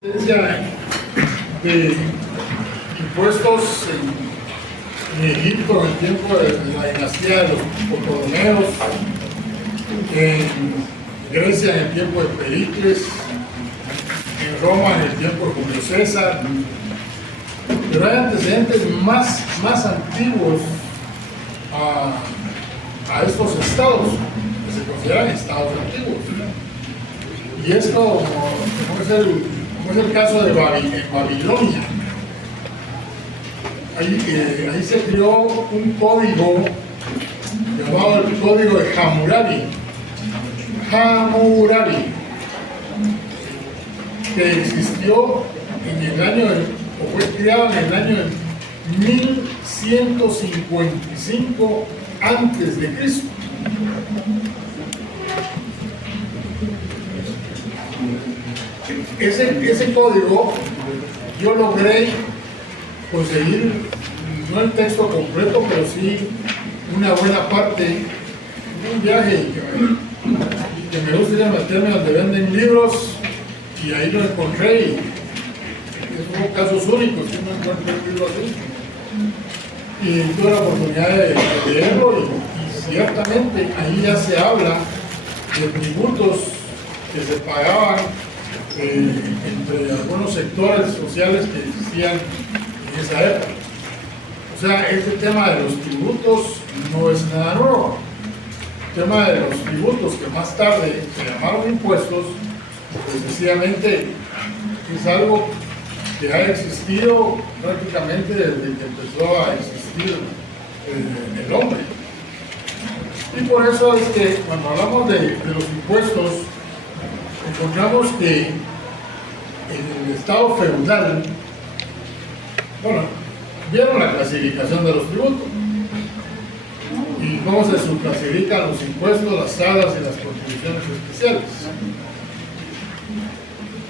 De impuestos en Egipto en el tiempo de la dinastía de los Ptolomeos, en Grecia en el tiempo de Pericles, en Roma en el tiempo de Julio César, pero hay antecedentes más antiguos a estos estados, que se consideran estados antiguos, y es como es el caso de Babilonia. Ahí se creó un código llamado el código de Hammurabi, que existió en el año, o fue creado en el año 1155 antes de Cristo. Ese código yo logré conseguir, no el texto completo, pero sí una buena parte de un viaje que me gustaría meterme donde venden libros, y ahí lo encontré, y son casos únicos que no encuentro un libro así, y tuve la oportunidad de leerlo, y ciertamente ahí ya se habla de tributos que se pagaban entre algunos sectores sociales que existían en esa época. O sea, este tema de los tributos no es nada nuevo. El tema de los tributos, que más tarde se llamaron impuestos, pues sencillamente es algo que ha existido prácticamente desde que empezó a existir el hombre. Y por eso es que cuando hablamos de los impuestos, encontramos que en el estado feudal, bueno, vieron la clasificación de los tributos y cómo se subclasifican los impuestos, las tasas y las contribuciones especiales.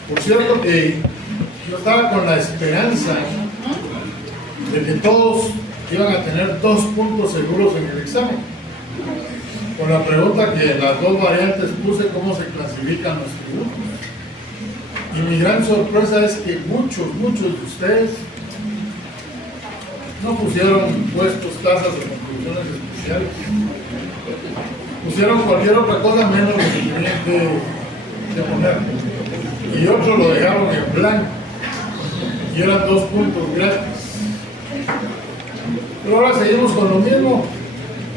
Por cierto que yo estaba con la esperanza de que todos iban a tener 2 puntos seguros en el examen, con la pregunta que en las 2 variantes puse: ¿cómo se clasifican los tributos? Y mi gran sorpresa es que muchos de ustedes no pusieron impuestos, tasas o contribuciones especiales. Pusieron cualquier otra cosa menos lo que tenían que poner. Y otros lo dejaron en blanco. Y eran 2 puntos gratis. Pero ahora seguimos con lo mismo.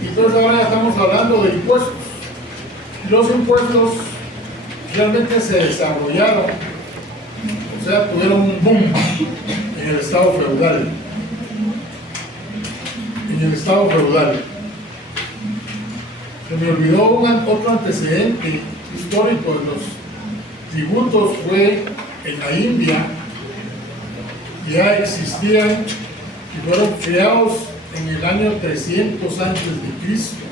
Y entonces ahora ya estamos hablando de impuestos. Los impuestos realmente se desarrollaron, o sea, tuvieron un boom en el estado feudal. En el estado feudal. Se me olvidó otro antecedente histórico de los tributos. Fue en la India. Ya existían y fueron creados en el año 300 antes de Cristo.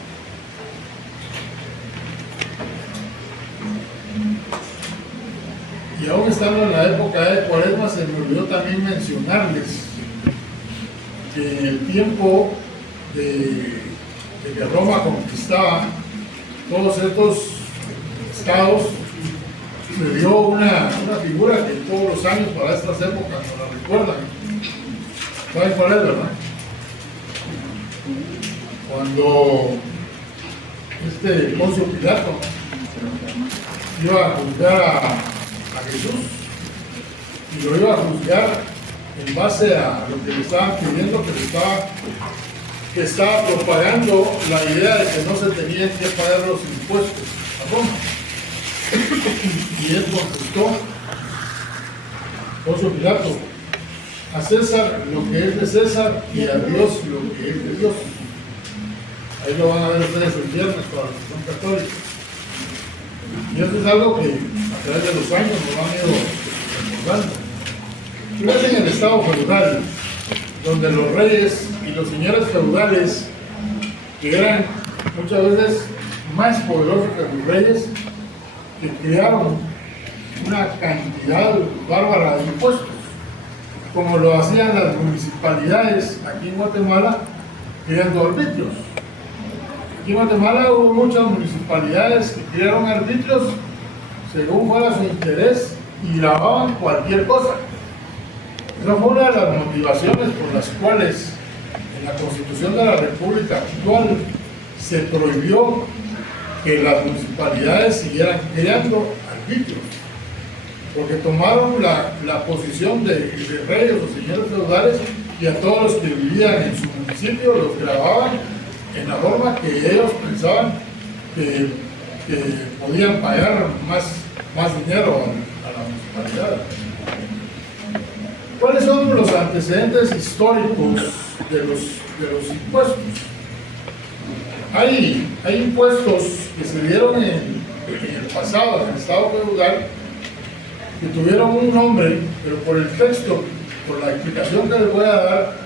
Y aún estando en la época de Cuaresma, se me olvidó también mencionarles que en el tiempo de que Roma conquistaba todos estos estados, se dio una figura que todos los años para estas épocas nos la recuerdan. ¿Saben cuál es, verdad? Cuando Poncio Pilato iba a juzgar a Jesús, y lo iba a juzgar en base a lo que le estaban pidiendo, que estaba propagando la idea de que no se tenían que pagar los impuestos a Roma. Y él contestó, Poncio Pilato: a César lo que es de César y a Dios lo que es de Dios. Ahí lo van a ver ustedes el viernes para los que son católicos. Y eso es algo que a través de los años nos han ido recordando. Pero es en el estado feudal, donde los reyes y los señores feudales, que eran muchas veces más poderosos que los reyes, que crearon una cantidad bárbara de impuestos, como lo hacían las municipalidades aquí en Guatemala, creando arbitrios. Aquí en Guatemala hubo muchas municipalidades que crearon arbitrios según fuera su interés y grababan cualquier cosa. Esa fue una de las motivaciones por las cuales en la Constitución de la República actual se prohibió que las municipalidades siguieran creando arbitrios, porque tomaron la posición de reyes o señores feudales y a todos los que vivían en su municipio los grababan en la forma que ellos pensaban que podían pagar más dinero a la municipalidad. ¿Cuáles son los antecedentes históricos de los impuestos? Hay impuestos que se dieron en el pasado, en el estado feudal, que tuvieron un nombre, pero por el texto, por la explicación que les voy a dar,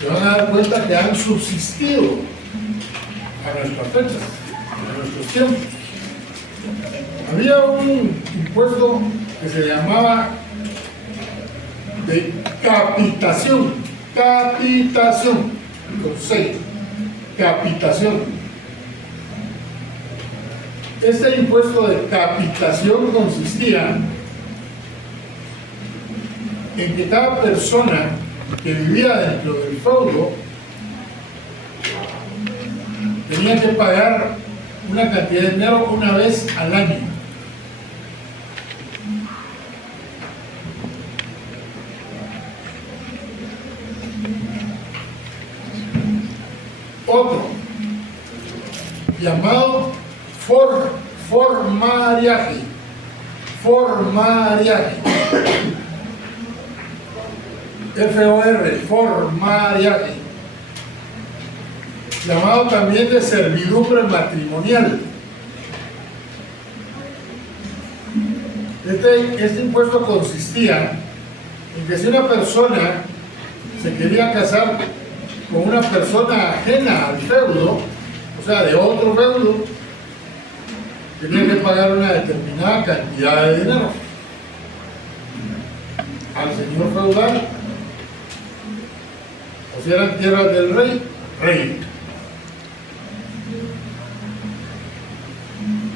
se van a dar cuenta que han subsistido a nuestras fechas, a nuestros tiempos. Había un impuesto que se llamaba de capitación, con C, capitación. Este impuesto de capitación consistía en que cada persona que vivía dentro del feudo tenía que pagar una cantidad de dinero una vez al año. Otro, llamado formariaje. Formariaje. Llamado también de servidumbre matrimonial. Este impuesto consistía en que si una persona se quería casar con una persona ajena al feudo, o sea, de otro feudo, tenía que pagar una determinada cantidad de dinero al señor feudal, o si eran tierras del rey.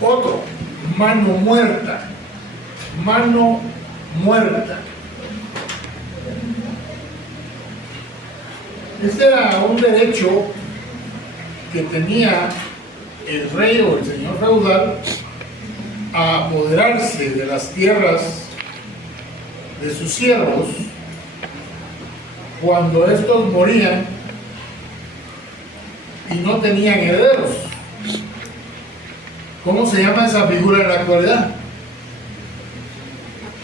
Otro, mano muerta. Este era un derecho que tenía el rey o el señor feudal a apoderarse de las tierras de sus siervos cuando estos morían y no tenían herederos. ¿Cómo se llama esa figura en la actualidad?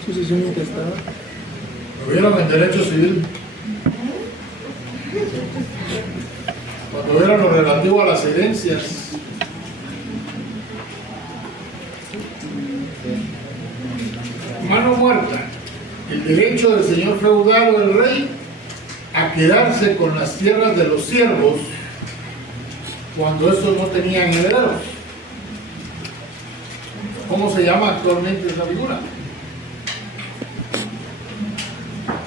Sucesión intestada. ¿Lo vieron en derecho civil? Cuando vieron lo relativo a las herencias. Mano muerta. El derecho del señor feudal o del rey a quedarse con las tierras de los siervos cuando estos no tenían herederos. ¿Cómo se llama actualmente esa figura?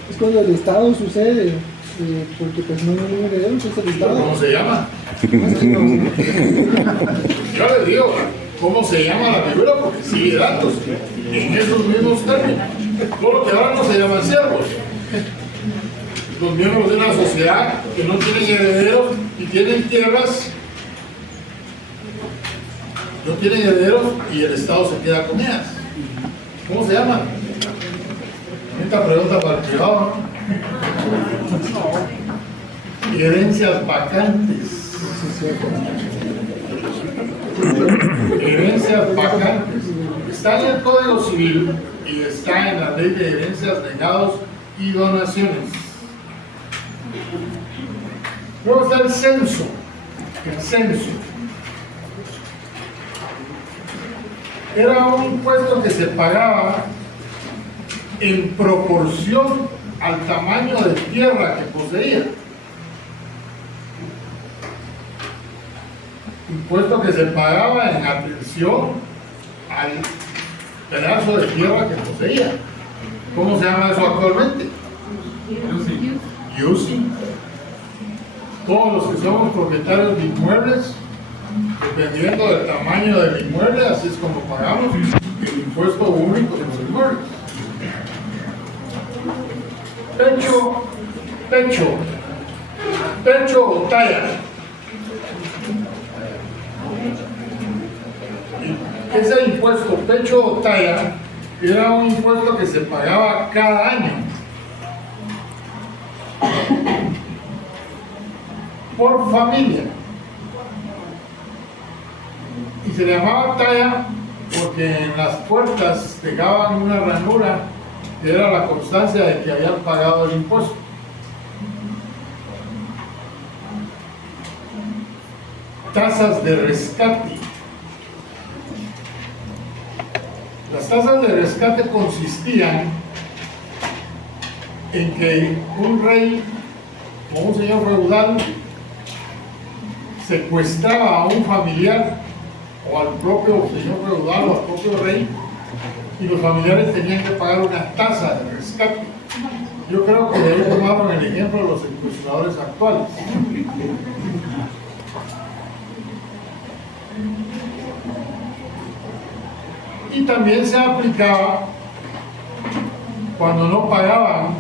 Es cuando el Estado sucede, porque pues no hay herederos, es el Estado. ¿Cómo se llama? Yo le digo, ¿cómo se llama la figura? Porque sigue datos en esos mismos términos. Todo lo que ahora no se llaman siervos. Los miembros de una sociedad que no tienen herederos y tienen tierras, no tienen herederos y el Estado se queda con ellas. ¿Cómo se llama? Esta pregunta para el privado, ¿no? Herencias vacantes. Herencias vacantes. Está en el Código Civil y está en la Ley de Herencias, Legados y Donaciones. Luego está el censo. Era un impuesto que se pagaba en proporción al tamaño de tierra que poseía. Impuesto que se pagaba en atención al pedazo de tierra que poseía. ¿Cómo se llama eso actualmente? Yusi. Todos los que somos propietarios de inmuebles, dependiendo del tamaño del inmueble, así es como pagamos el impuesto único de los inmuebles. Pecho, pecho, pecho o talla. Ese impuesto, pecho o talla, era un impuesto que se pagaba cada año por familia. Y se le llamaba talla porque en las puertas dejaban una ranura que era la constancia de que habían pagado el impuesto. Tasas de rescate. Las tasas de rescate consistían en que un rey o un señor feudal secuestraba a un familiar o al propio señor feudal o al propio rey, y los familiares tenían que pagar una tasa de rescate. Yo creo que de ahí tomaron el ejemplo de los secuestradores actuales. Y también se aplicaba cuando no pagaban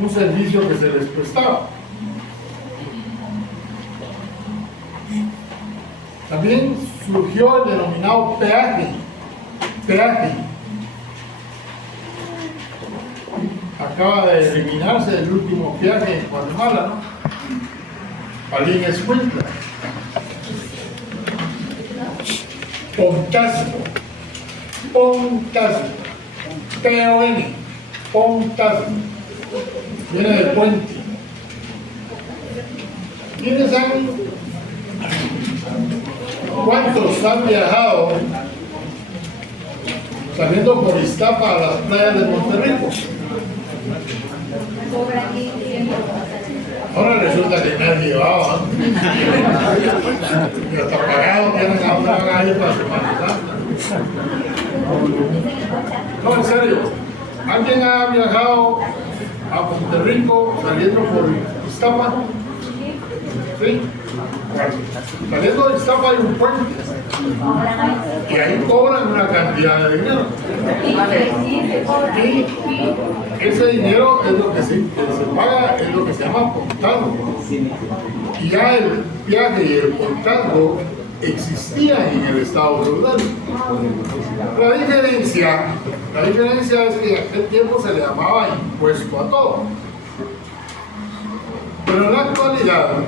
un servicio que se les prestaba. También surgió el denominado peaje. Acaba de eliminarse el último peaje en Guatemala, ¿no? Palín Escuintla. Pontazo, P-O-N, pontazo, viene del puente. ¿Cuántos han viajado saliendo por Iztapa a las playas de Monterrico? Ahora resulta que nadie llevaba, y hasta pagado tienen a una calle para Semana Santa. No, en serio, ¿alguien ha viajado a Monterrico saliendo por Iztapa? ¿Sí? Saliendo de Iztapa hay un puente y ahí cobran una cantidad de dinero, y ese dinero es lo que se paga, es lo que se llama contado, y ya el viaje y el contado existían en el estado feudal. La diferencia es que en aquel tiempo se le llamaba impuesto a todo, pero en la actualidad,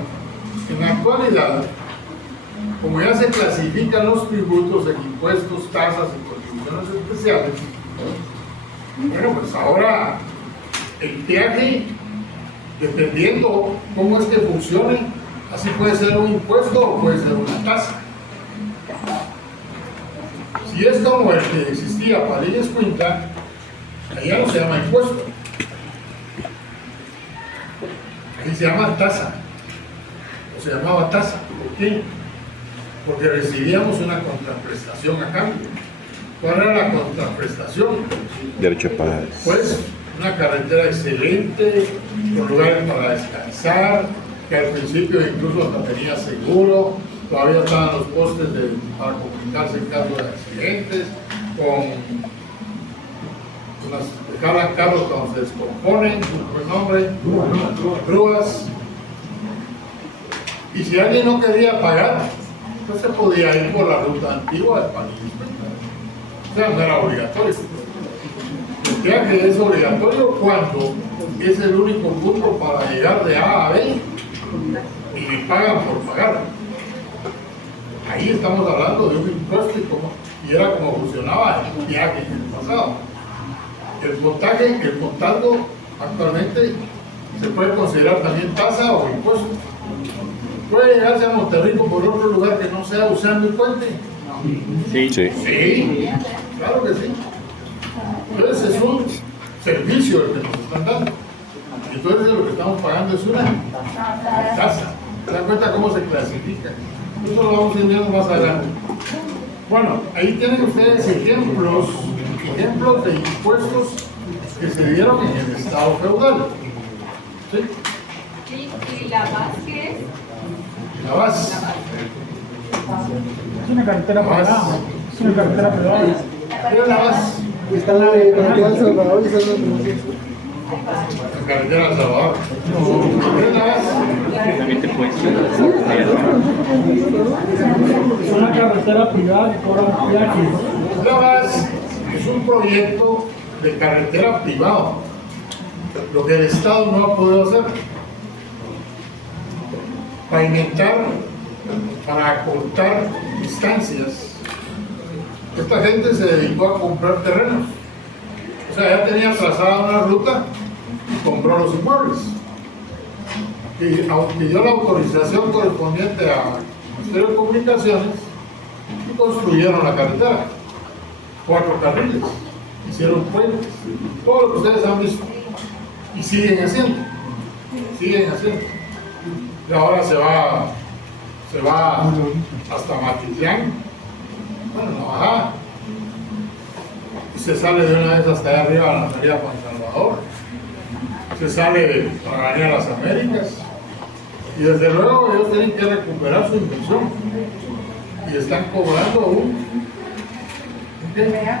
como ya se clasifican los tributos en impuestos, tasas y contribuciones especiales, bueno, pues ahora el peaje, dependiendo cómo es que funcione, así puede ser un impuesto o puede ser una tasa. Si es como el que existía para Palín Escuintla, allá no se llama impuesto, ahí se llama tasa. Se llamaba tasa. ¿Por qué? Porque recibíamos una contraprestación a cambio. ¿Cuál era la contraprestación? Derecho a pagar. Pues una carretera excelente, con lugares para descansar, que al principio incluso hasta tenía seguro, todavía estaban los postes para comunicarse en caso de accidentes, dejaban carros cuando se descomponen, buen nombre, grúas. Y si alguien no quería pagar, pues se podía ir por la ruta antigua del Palín Escuintla. O sea, no era obligatorio. El peaje es obligatorio cuando es el único punto para llegar de A a B y le pagan por pagar. Ahí estamos hablando de un impuesto y era como funcionaba el peaje en el pasado. El contado actualmente se puede considerar también tasa o impuesto. ¿Puede llegarse a Monterrico por otro lugar que no sea usando el puente? Sí. Sí, claro que sí. Entonces es un servicio el que nos están dando. Entonces lo que estamos pagando es una tasa. ¿Se dan cuenta cómo se clasifica? Eso lo vamos a ir viendo más adelante. Bueno, ahí tienen ustedes ejemplos de impuestos que se dieron en el estado feudal. ¿Sí? ¿Y la base qué es? La base. Es una carretera privada. Es una carretera privada. ¿Qué es la base? Está la de Carretera El Salvador y esas no. La carretera El Salvador. Una vez. También te puedes ir. Es una carretera privada que cobra viajes. Una vez es un proyecto de carretera privado, lo que el Estado no ha podido hacer. Pavimentar para acortar distancias. Esta gente se dedicó a comprar terrenos. O sea, ya tenía trazada una ruta y compró los inmuebles. Y aunque dio la autorización correspondiente al Ministerio de Comunicaciones, y construyeron la carretera. 4 carriles, hicieron puentes, todo lo que ustedes han visto. Y siguen haciendo. Y ahora se va hasta Matitlán, bueno, la bajada, y se sale de una vez hasta allá arriba a la salida Juan Salvador, se sale para venir a las Américas, y desde luego ellos tienen que recuperar su inversión, y están cobrando un peaje.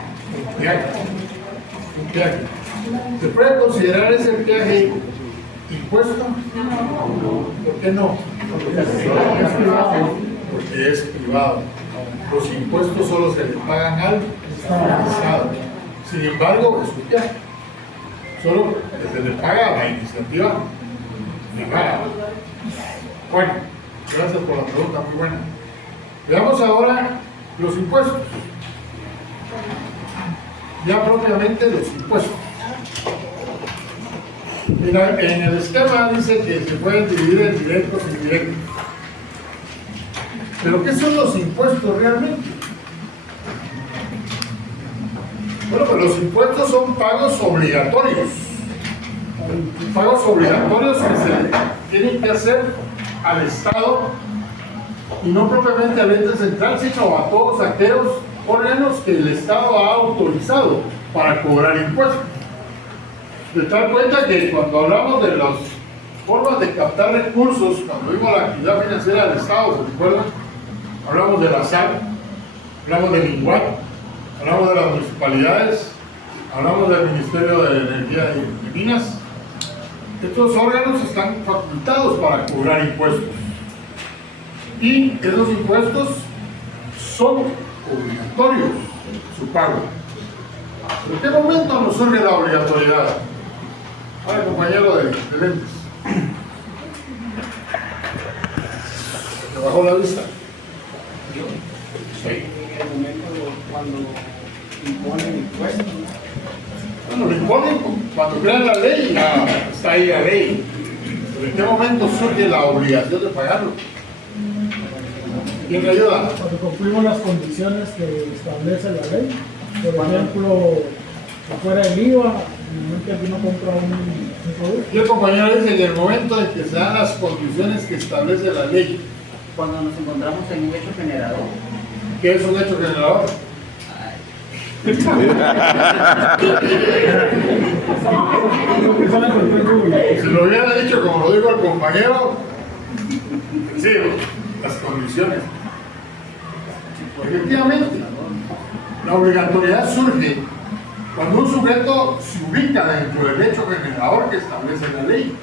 ¿Se puede considerar ese peaje impuesto? ¿Por qué no? Porque es privado. Los impuestos solo se le pagan al Estado. Sin embargo, es un peaje. Solo que se le paga a la iniciativa privada. Bueno, gracias por la pregunta, muy buena. Veamos ahora los impuestos. Ya propiamente los impuestos. Mira, en el esquema dice que se pueden dividir en directos e indirectos. ¿Pero qué son los impuestos realmente? Bueno, pues los impuestos son pagos obligatorios. Pagos obligatorios que se tienen que hacer al Estado y no propiamente al ente central, sino a todos aquellos órganos que el Estado ha autorizado para cobrar impuestos. De tal cuenta que cuando hablamos de las formas de captar recursos, cuando vimos la actividad financiera del Estado, ¿se recuerdan? Hablamos de la SAC, hablamos del INGUAT, hablamos de las municipalidades, hablamos del Ministerio de Energía y Minas. Estos órganos están facultados para cobrar impuestos. Y esos impuestos son obligatorios, su pago. ¿En qué momento nos surge la obligatoriedad? Ahora, compañero de lentes. ¿Se bajó la vista? Sí. En el momento cuando imponen impuestos. Bueno, lo imponen cuando crean la ley, ya está ahí la ley. ¿Pero en qué momento surge la obligación de pagarlo? ¿Quién me ayuda? Cuando cumplimos las condiciones que establece la ley, por ejemplo, si fuera el IVA, que aquí no compra un producto. Y el compañero dice que en el momento en que se dan las condiciones que establece la ley, Cuando nos encontramos en un hecho generador. ¿qué es un hecho generador? Si lo hubiera dicho como lo dijo el compañero, sí, las condiciones. Efectivamente, la obligatoriedad surge cuando un sujeto se ubica dentro del hecho generador que establece la ley.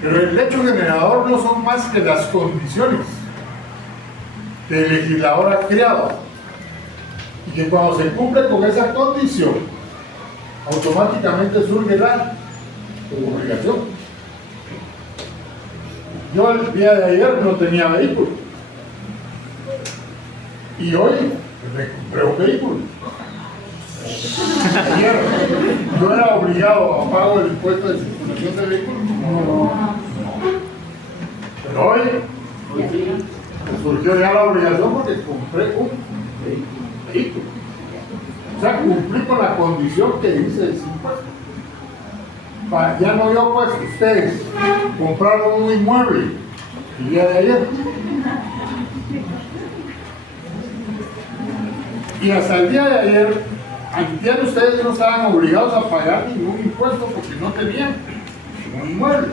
Pero el hecho generador no son más que las condiciones que el legislador ha creado. Y que cuando se cumple con esa condición, automáticamente surge la obligación. Yo el día de ayer no tenía vehículo. Y hoy me compré un vehículo. Ayer yo era obligado a pago del impuesto de circulación de vehículos. No. Pero hoy me surgió ya la obligación porque compré un vehículo. O sea, cumplí con la condición que dice ese impuesto. Ya no yo, pues ustedes compraron un inmueble el día de ayer. Y hasta el día de ayer, antier ustedes no estaban obligados a pagar ningún impuesto porque no tenían un inmueble.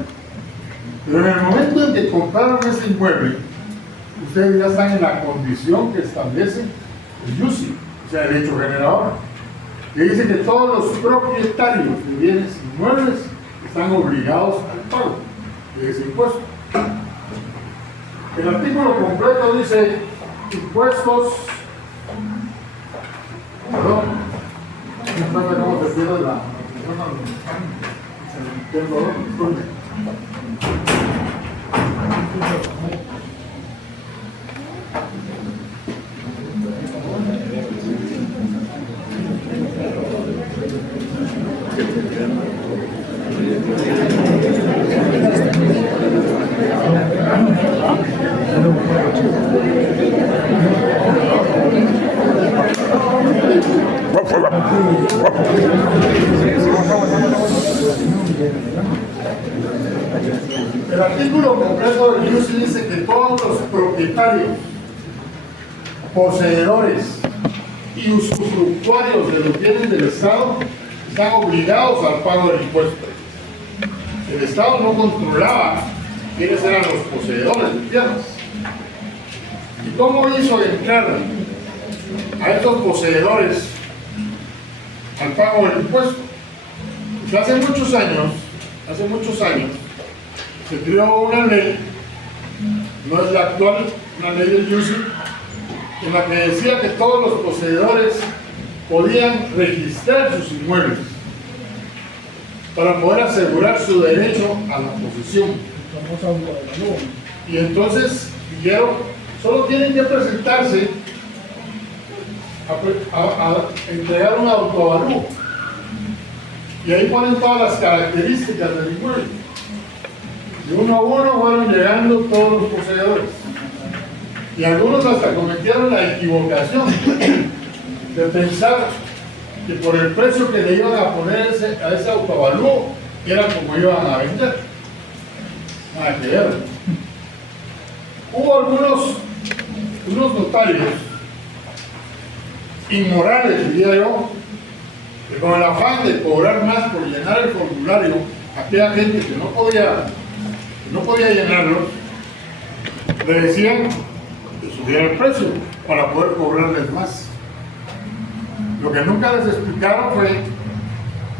Pero en el momento en que compraron ese inmueble, ustedes ya están en la condición que establece el UCI, o sea, el hecho generador. que dice que todos los propietarios de bienes inmuebles están obligados al pago de ese impuesto. El artículo completo dice impuestos, perdón, no sé cómo se pierde la El artículo completo del IUCI dice que todos los propietarios, poseedores y usufructuarios de los bienes del Estado están obligados al pago del impuesto. El Estado no controlaba quiénes eran los poseedores de tierras. ¿Y cómo hizo entrar a estos poseedores al pago del impuesto? Pues hace muchos años, se creó una ley, no es la actual, una ley del IUCI, en la que decía que todos los poseedores podían registrar sus inmuebles para poder asegurar su derecho a la posesión. Y entonces dijeron, solo tienen que presentarse a entregar un autoavalúo. Y ahí ponen todas las características del inmueble. De uno a uno fueron llegando todos los poseedores. Y algunos hasta cometieron la equivocación de pensar que por el precio que le iban a poner a ese autoavalúo era como iban a vender. Nada que ver. Hubo unos notarios inmorales, diría yo, que con el afán de cobrar más por llenar el formulario a aquella gente que no podía llenarlo, le decían que subiera el precio para poder cobrarles más. Lo que nunca les explicaron fue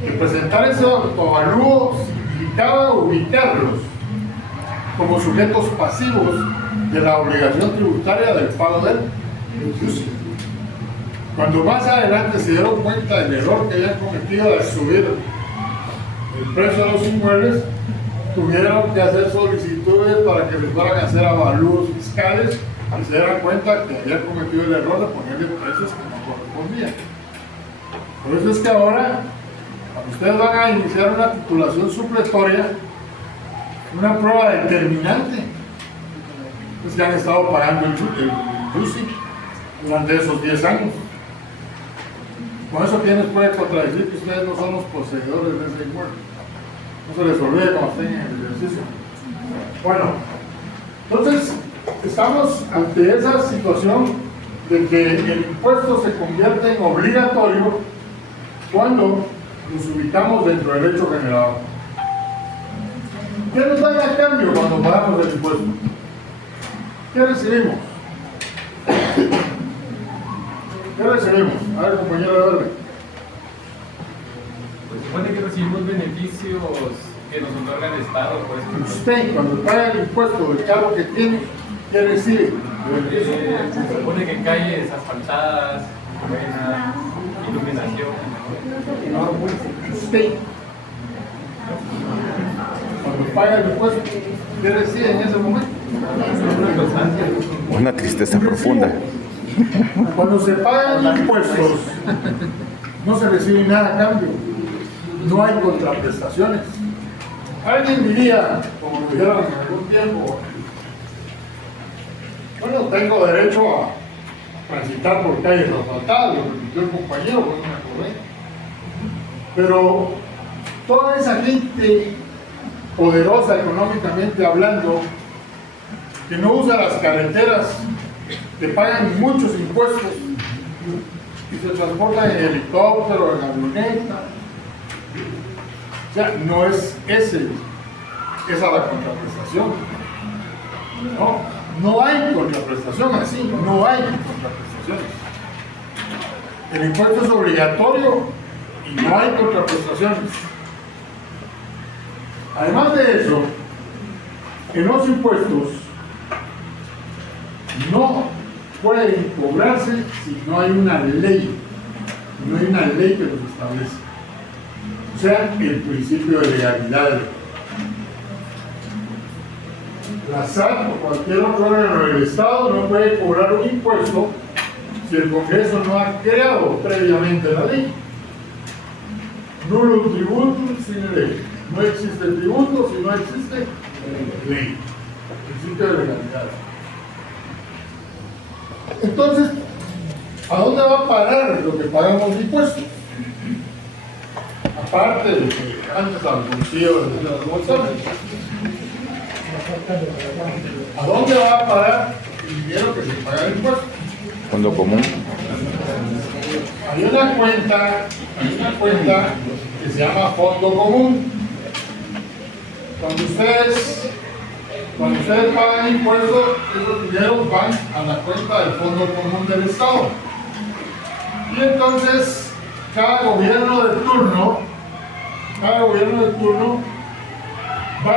que presentar ese autoavalúo significaba ubicarlos como sujetos pasivos de la obligación tributaria del pago del IUCI. Cuando más adelante se dieron cuenta del error que habían cometido de subir el precio de los inmuebles, tuvieron que hacer solicitudes para que les fueran a hacer avalúos fiscales y se dieran cuenta que habían cometido el error de ponerle precios que no correspondían. Por eso es que ahora, cuando ustedes van a iniciar una titulación supletoria, una prueba determinante, es que han estado pagando el IUCI durante esos 10 años. Con eso, ¿quién les puede contradecir que ustedes no son los poseedores de ese inmueble? No se les olvide cuando estén en el ejercicio. Bueno, entonces estamos ante esa situación de que el impuesto se convierte en obligatorio cuando nos ubicamos dentro del hecho generado. ¿Qué nos dan a cambio cuando pagamos el impuesto? ¿Qué recibimos? ¿Qué recibimos? A ver, compañero de verde. Pues supone que recibimos beneficios que nos otorga el Estado. Pues, usted, cuando paga el impuesto del cargo que tiene, ¿qué recibe? Se supone que calles asfaltadas, buena iluminación. Usted, cuando paga el impuesto, ¿qué recibe en ese momento? Una tristeza profunda. Cuando se pagan impuestos, no se recibe nada a cambio. No hay contraprestaciones. Alguien diría, como lo dijeron en algún tiempo, bueno, tengo derecho a transitar por calles asfaltadas, lo repitió el compañero, no me acordé. Pero toda esa gente poderosa económicamente hablando, que no usa las carreteras, que pagan muchos impuestos y se transportan en helicóptero, en avioneta. O sea, no es esa la contraprestación. No hay contraprestación así, no hay contraprestaciones. El impuesto es obligatorio y no hay contraprestaciones. Además de eso, en los impuestos no pueden cobrarse si no hay una ley, no hay una ley que los establece. O sea, el principio de legalidad. La SAT o cualquier otro órgano del Estado no puede cobrar un impuesto si el Congreso no ha creado previamente la ley. Nulo tributum sin ley. No existe tributo si no existe ley. Principio de legalidad. Entonces, ¿a dónde va a parar lo que pagamos de impuestos? Aparte de que antes al bolsillo de las bolsas, ¿a dónde va a parar el dinero que se paga de impuestos? Fondo común. Hay una cuenta que se llama Fondo Común. Cuando ustedes pagan impuestos, esos dineros van a la cuenta del Fondo Común del Estado. Y entonces, cada gobierno de turno va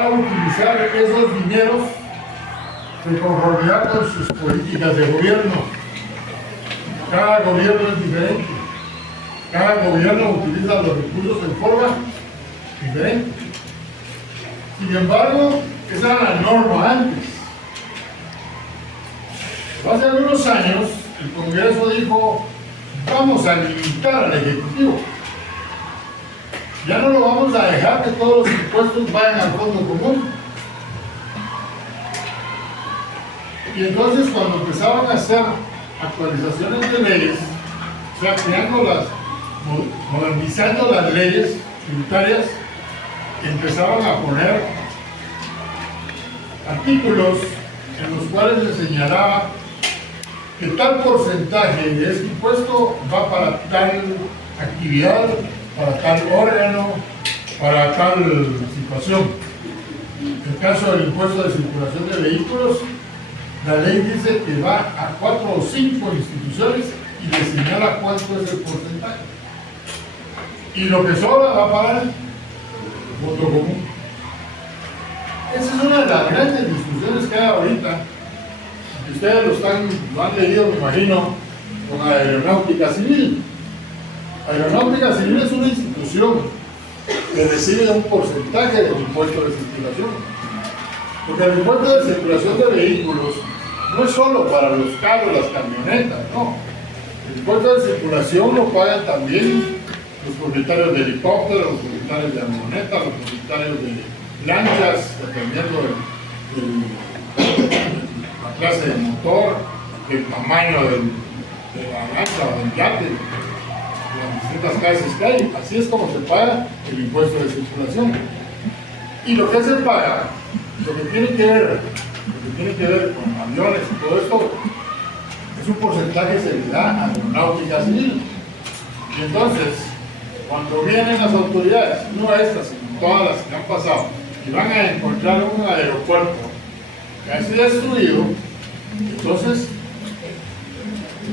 a utilizar esos dineros de conformidad con sus políticas de gobierno. Cada gobierno es diferente. Cada gobierno utiliza los recursos en forma diferente. Sin embargo, esa era la norma antes. Hace algunos años, el Congreso dijo, vamos a limitar al Ejecutivo. Ya no lo vamos a dejar que todos los impuestos vayan al Fondo Común. Y entonces, cuando empezaron a hacer actualizaciones de leyes, o sea, modernizando las leyes tributarias, empezaron a poner artículos en los cuales se señalaba que tal porcentaje de este impuesto va para tal actividad, para tal órgano, para tal situación. En el caso del impuesto de circulación de vehículos, la ley dice que va a 4 o 5 instituciones y le señala cuánto es el porcentaje. Y lo que sobra va a pagar el Fondo Común. Esa es una de las grandes discusiones que hay ahorita. Ustedes lo han leído, me imagino, con Aeronáutica Civil. Aeronáutica Civil es una institución que recibe un porcentaje del impuesto de circulación. Porque el impuesto de circulación de vehículos no es solo para los carros, las camionetas, no. El impuesto de circulación lo pagan también los propietarios de helicópteros, los propietarios de avionetas, los propietarios de lanchas, dependiendo de la clase de motor, del tamaño de la lancha o del yate, de las distintas clases que hay. Así es como se paga el impuesto de circulación. Y lo que se paga, lo que tiene que ver con aviones y todo esto, es un porcentaje que se le da a Aeronáutica Civil. Y entonces, cuando vienen las autoridades, no estas, sino todas las que han pasado, y van a encontrar un aeropuerto casi destruido, entonces,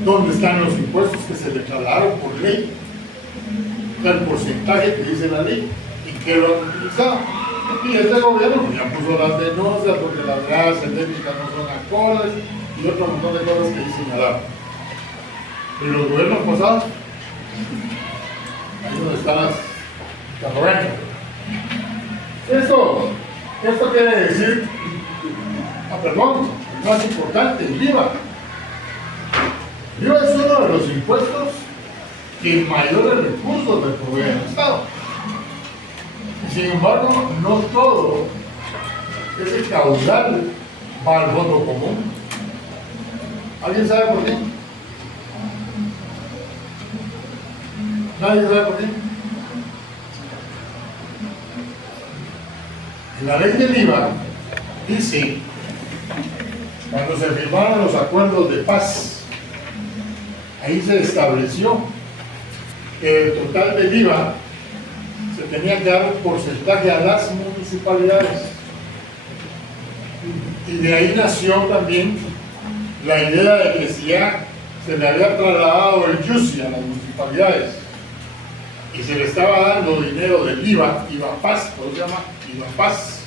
¿dónde están los impuestos que se declararon por ley? El porcentaje que dice la ley y que lo han utilizado. Y este gobierno ya puso las denuncias porque las gradas eléctricas no son acordes y otro montón de cosas que ahí señalaron. Pero los gobiernos pasados, ahí donde están las carroñas. Esto quiere decir, perdón, el más importante, el IVA. El IVA es uno de los impuestos que mayores recursos le provee al Estado. Y sin embargo, no todo ese caudal va al Fondo Común. ¿Alguien sabe por qué? ¿Nadie sabe por qué? En la ley del IVA dice, cuando se firmaron los acuerdos de paz, ahí se estableció que el total del IVA se tenía que dar un porcentaje a las municipalidades. Y de ahí nació también la idea de que si ya se le había trasladado el YUSI a las municipalidades y se le estaba dando dinero del IVA Paz, ¿cómo se llama? IVA Paz.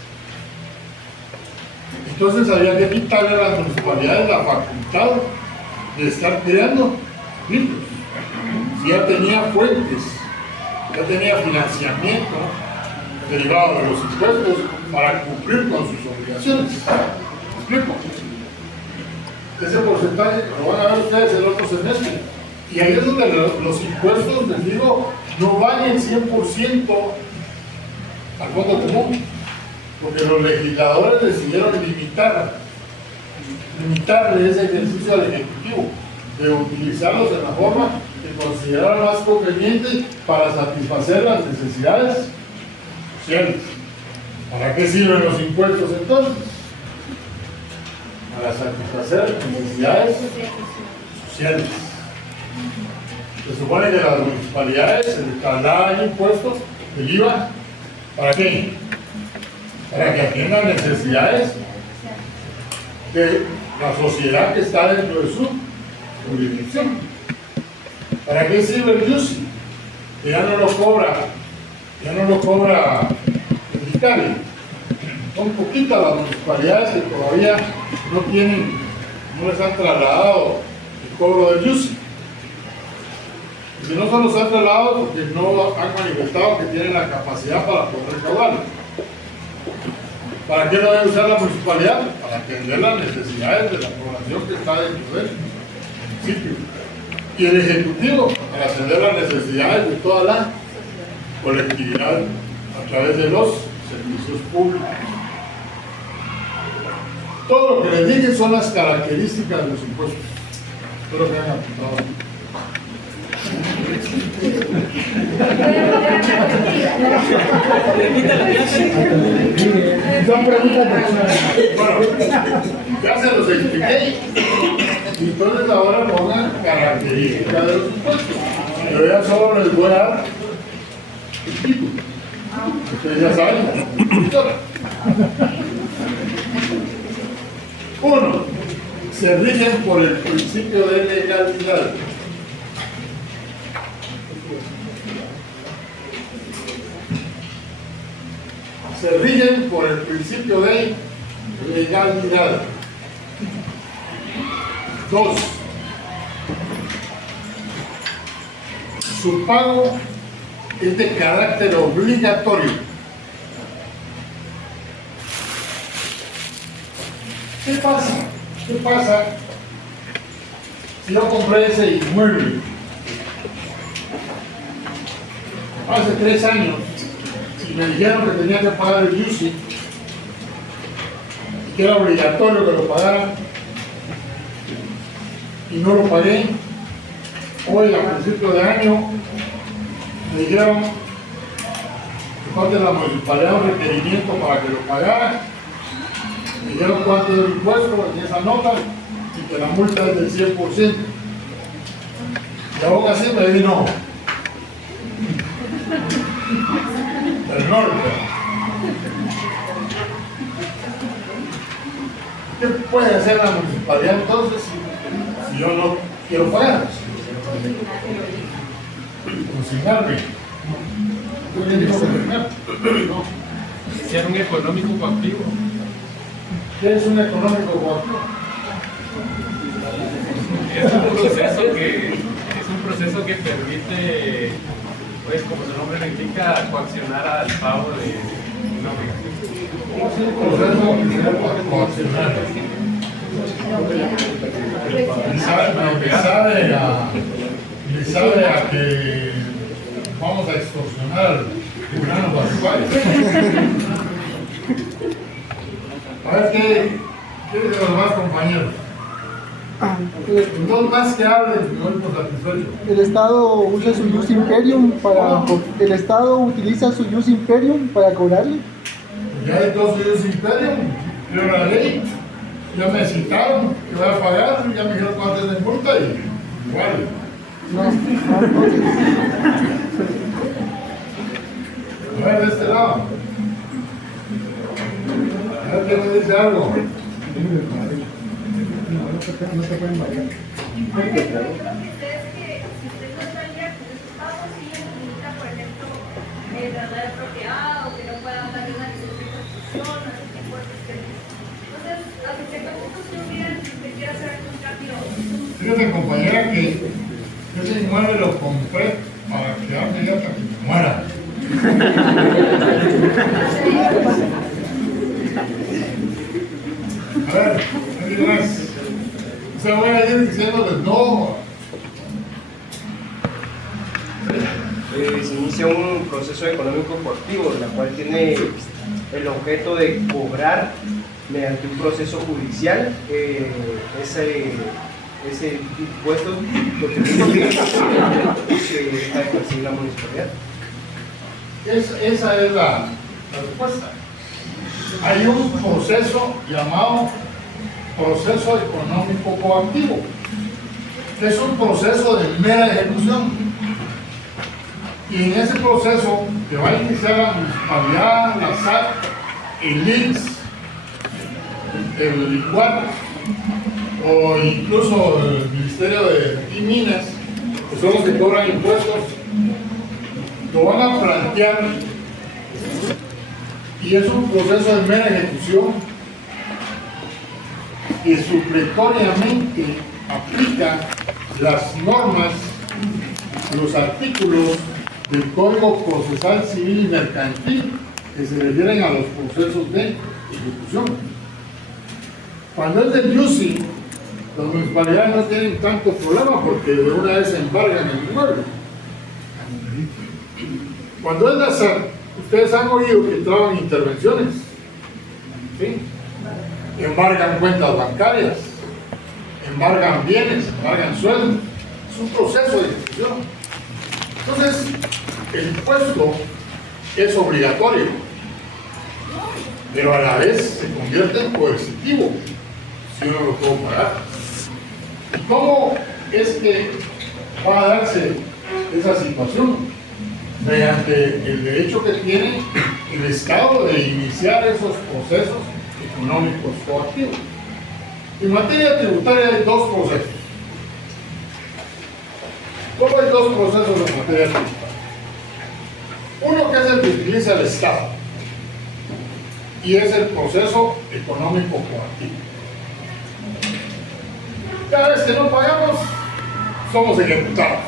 Entonces había que quitarle a las municipalidades la facultad de estar creando libros. Si ya tenía fuentes, ya tenía financiamiento derivado de los impuestos para cumplir con sus obligaciones. ¿Me explico? Ese porcentaje lo van a ver ustedes el otro semestre. Y ahí es donde los impuestos, les digo, no van el 100% al fondo común, porque los legisladores decidieron limitarle ese ejercicio al Ejecutivo, de utilizarlos de la forma que consideraran más conveniente para satisfacer las necesidades sociales. ¿Para qué sirven los impuestos entonces? Para satisfacer necesidades sociales. Se supone que las municipalidades se les trasladan impuestos del IVA. ¿Para qué? Para que atiendan necesidades de la sociedad que está dentro de su jurisdicción. ¿Para qué sirve el IUSI? Que ya no lo cobra el ICARI. Son poquitas las municipalidades que todavía no les han trasladado el cobro del IUSI. Si no se los han trasladado porque no han manifestado que tienen la capacidad para poder recaudarlo. ¿Para qué lo debe usar la municipalidad? Para atender las necesidades de la población que está dentro del municipio. Y el Ejecutivo, para atender las necesidades de toda la colectividad a través de los servicios públicos. Todo lo que les dije son las características de los impuestos. Espero que hayan apuntado. Son preguntas de Bueno, ya se los expliqué. Entonces ahora pongan características de los impuestos. Yo ya solo les voy a dar el título. Ustedes ya saben. 1. Se rigen por el principio de legalidad. Se rigen por el principio de legalidad. 2. Su pago es de carácter obligatorio. ¿Qué pasa? ¿Qué pasa si yo compré ese inmueble hace 3 años y me dijeron que tenía que pagar el IUSI, que era obligatorio que lo pagara, y no lo pagué? Hoy, a principio de año, me dijeron que parte de la municipalidad un requerimiento para que lo pagara. Me dijeron cuánto es el impuesto en esa nota y que la multa es del 100%. Y aún así me vino del norte. ¿Qué puede hacer la municipalidad entonces si yo no quiero pagar? Consignarme. ¿Quién dijo consignar? No. Ser un económico coactivo. ¿Qué es un económico coactivo? Es un proceso que permite, pues como su nombre lo indica, coaccionar al pago de una obligación. Proceso coaccionario. Le sabe a que vamos a extorsionar ciudadanos municipales. A ver qué dicen los demás compañeros. Dos más que hablen, no por satisfecho. El Estado usa su Jus Imperium para... El Estado utiliza su Jus Imperium para cobrarle. Ya hay 2 Jus Imperium, creo la ley, ya me citaron que voy a pagar, ya me dijeron cuánto es de multa y igual. No, entonces... A ver, de este lado. A ver qué me dice algo. No se pueden variar. Ustedes que si usted no está al día con esos pagos, sí limita, por ejemplo, tratar de propiedad o que no puedan darle una construcción, ese tipo de cuestiones. Entonces, a que se construyen, que quiera hacer algún cambio. Fíjate, compañera, que ese inmueble lo compré para quedarme ya hasta que me muera. A ver, ¿alguien más? Se voy a ir diciéndoles no. Se inicia un proceso económico coactivo, la cual tiene el objeto de cobrar mediante un proceso judicial ese impuesto que deja de percibir la municipalidad. Esa es la respuesta. Hay un proceso llamado proceso económico coactivo, que es un proceso de mera ejecución. Y en ese proceso que va a iniciar la municipalidad, la SAT, el INS, el ICUAT o incluso el Ministerio de Minas, que son los que cobran impuestos, lo van a plantear y es un proceso de mera ejecución que supletoriamente aplica las normas, los artículos del Código Procesal Civil y Mercantil que se refieren a los procesos de ejecución. Cuando es del UCI, las municipalidades no tienen tanto problema porque de una vez se embargan el inmueble. Cuando es la SAT, ustedes han oído que traban intervenciones, ¿sí? Embargan cuentas bancarias, embargan bienes, embargan sueldos. Es un proceso de ejecución. Entonces, el impuesto es obligatorio, pero a la vez se convierte en coercitivo si uno lo puede pagar. ¿Y cómo es que va a darse esa situación? Mediante el derecho que tiene el Estado de iniciar esos procesos económicos coactivos. En materia tributaria hay dos procesos. ¿Cómo hay dos procesos en materia tributaria? Uno que es el que utiliza el Estado y es el proceso económico coactivo. Cada vez que no pagamos, somos ejecutados.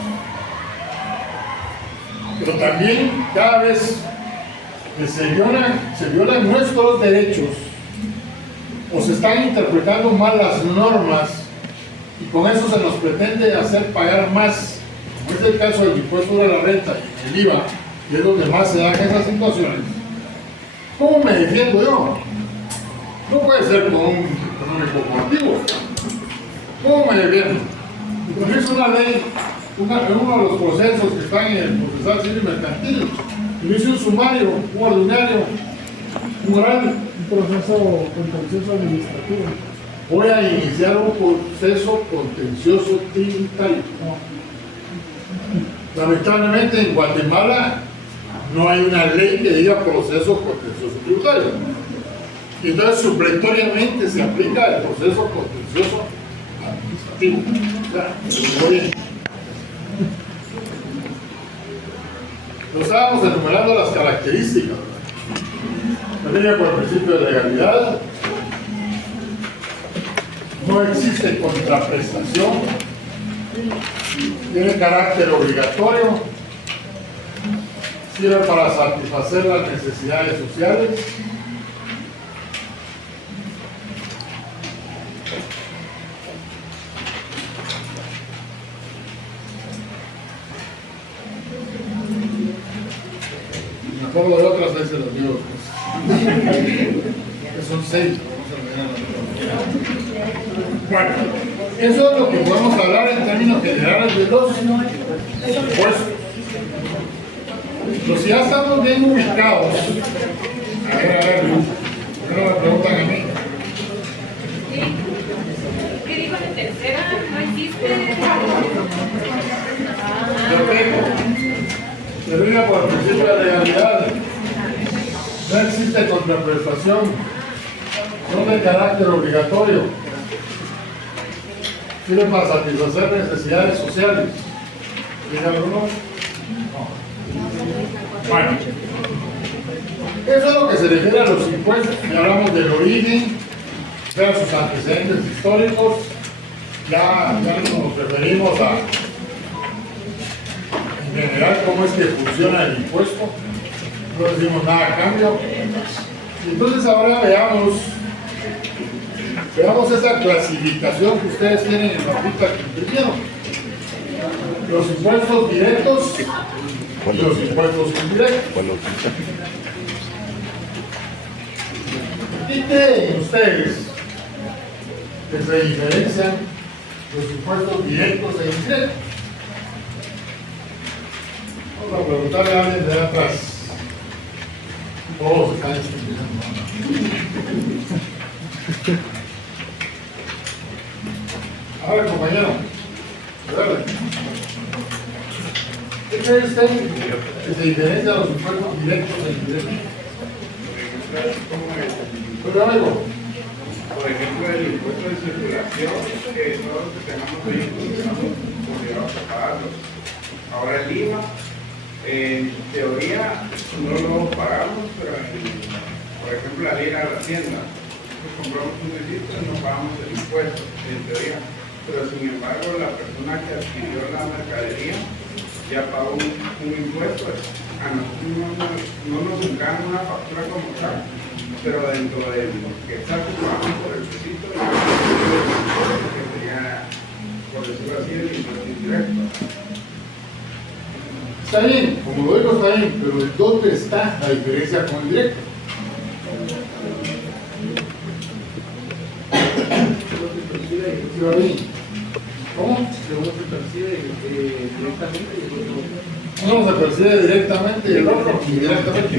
Pero también cada vez que se violan nuestros derechos o se están interpretando mal las normas y con eso se nos pretende hacer pagar más, como es el caso del impuesto sobre la renta y el IVA, y es donde más se dan esas situaciones. ¿Cómo me defiendo yo? No puede ser con un económico coactivo. ¿Cómo me defiendo? Porque es una ley, uno de los procesos que están en el procesal civil y mercantil. Yo hice un sumario, un ordinario, un oral. Un proceso contencioso administrativo. Voy a iniciar un proceso contencioso tributario. Lamentablemente en Guatemala no hay una ley que diga proceso contencioso tributario. Y entonces supletoriamente se aplica el proceso contencioso administrativo. Muy bien. Nos estábamos enumerando las características. Materia por el principio de legalidad. No existe contraprestación. Tiene carácter obligatorio. Sirve para satisfacer las necesidades sociales. Me acuerdo de otras veces los digo, que son 6. Bueno, eso es lo que podemos hablar en términos generales de los impuestos. Pues si ya estamos bien ubicados, a ver, ¿por qué no me preguntan a mí? ¿Qué dijo la tercera? ¿No existe? Yo tengo, se rige por el principio de legalidad, no existe contraprestación, son de carácter obligatorio, sirve para satisfacer necesidades sociales. ¿Dígame uno? No. Bueno. se refiere a los impuestos, ya hablamos del origen, vean sus antecedentes históricos, ya nos referimos a, en general, cómo es que funciona el impuesto, no decimos nada a cambio. Entonces ahora veamos esa clasificación que ustedes tienen en la ruta que imprimieron. Los impuestos directos y los impuestos indirectos. ¿Y qué ustedes que se diferencian los impuestos directos e indirectos? Vamos a preguntarle a alguien de atrás. Todos están estudiando. A ver, compañero. Dale. ¿Qué cree usted que se diferencia los impuestos directos e indirectos? Por ejemplo, el impuesto de circulación, que todos los que tenemos vehículos estamos obligados a pagarlos. Ahora el IVA, en teoría no lo pagamos, pero por ejemplo al ir a la tienda, pues compramos un registro y no pagamos el impuesto, en teoría. Pero sin embargo la persona que adquirió la mercadería ya pagó un impuesto. A nosotros no nos encargan una factura como tal, pero dentro de lo que está pagando por el registro, que sería, por decirlo así, el impuesto indirecto. Está bien, como lo digo, está bien, pero ¿dónde está la diferencia con el directo? ¿Cómo? Uno se percibe directamente y el otro. Uno se percibe directamente y el otro indirectamente.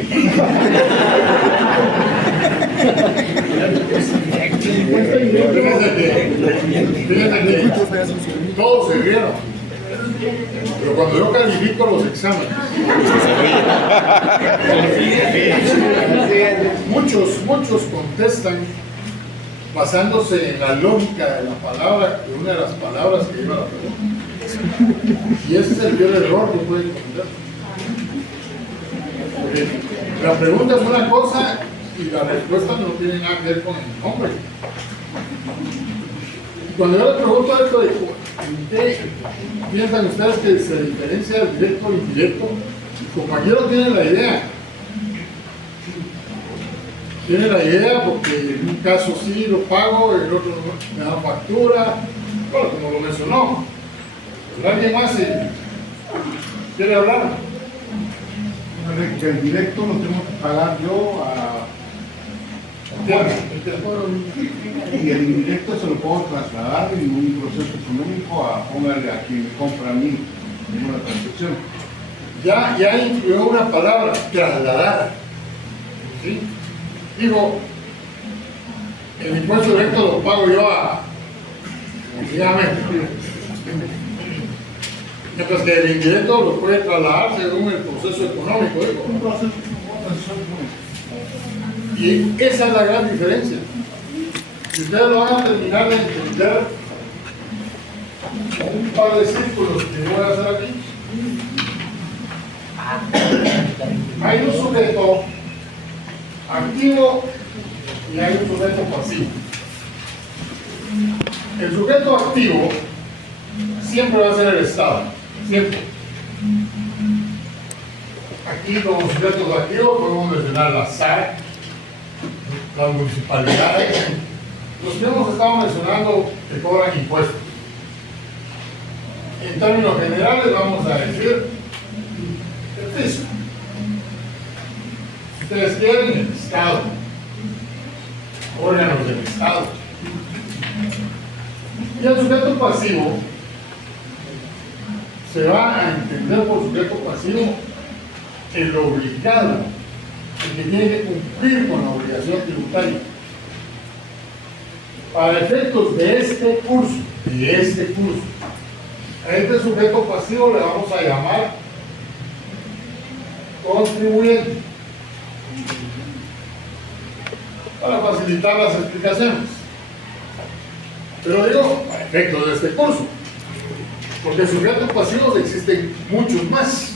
Fíjense que todos se rieron. Pero cuando yo califico los exámenes, muchos contestan basándose en la lógica de la palabra, de una de las palabras que lleva la pregunta. Y ese es el peor error que pueden cometer. Porque la pregunta es una cosa y la respuesta no tiene nada que ver con el nombre. Cuando yo le pregunto esto de ¿en qué piensan ustedes que se diferencia el directo al indirecto? El compañero tiene la idea. Tiene la idea porque en un caso sí lo pago, en el otro me da factura, bueno, como lo mencionó. Pero alguien más quiere hablar. Que el directo lo tengo que pagar yo a y el indirecto se lo puedo trasladar en un proceso económico a póngale a quien me compra a mí en una transacción. Ya incluyó una palabra, trasladar. ¿Sí? Digo, el impuesto directo lo pago yo efectivamente. Mientras que el indirecto lo puede trasladar según el proceso económico. Digo. Un proceso económico. Y esa es la gran diferencia. Si ustedes lo van a terminar de entender con un par de círculos que yo voy a hacer aquí. Hay un sujeto activo y hay un sujeto pasivo. El sujeto activo siempre va a ser el Estado, siempre. Aquí como sujetos activos podemos mencionar la SAC, las municipalidades, los que hemos estado mencionando que cobran impuestos. En términos generales vamos a decir el fisco. Si ustedes quieren, el Estado, órganos del Estado. Y el sujeto pasivo se va a entender por sujeto pasivo el obligado, el que tiene que cumplir con la obligación tributaria. Para efectos de este curso, a este sujeto pasivo le vamos a llamar contribuyente, para facilitar las explicaciones. Pero digo, para efectos de este curso, porque sujetos pasivos existen muchos más.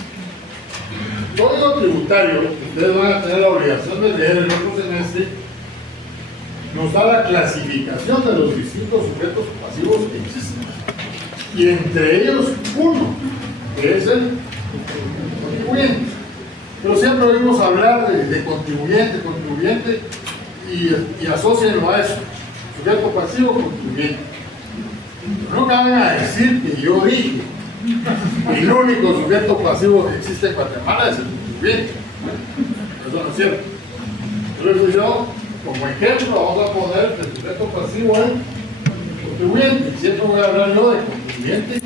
Código Tributario, que ustedes van a tener la obligación de leer el otro semestre, nos da la clasificación de los distintos sujetos pasivos que existen. Y entre ellos, uno, que es el contribuyente. Pero siempre oímos hablar de contribuyente, y asocienlo a eso. Sujeto pasivo, contribuyente. Pero no me van a decir que yo dije que el único sujeto pasivo que existe en Guatemala es el contribuyente. Eso no es cierto. Entonces yo, como ejemplo, vamos a poner que el sujeto pasivo es contribuyente. Siempre voy a hablar yo de contribuyente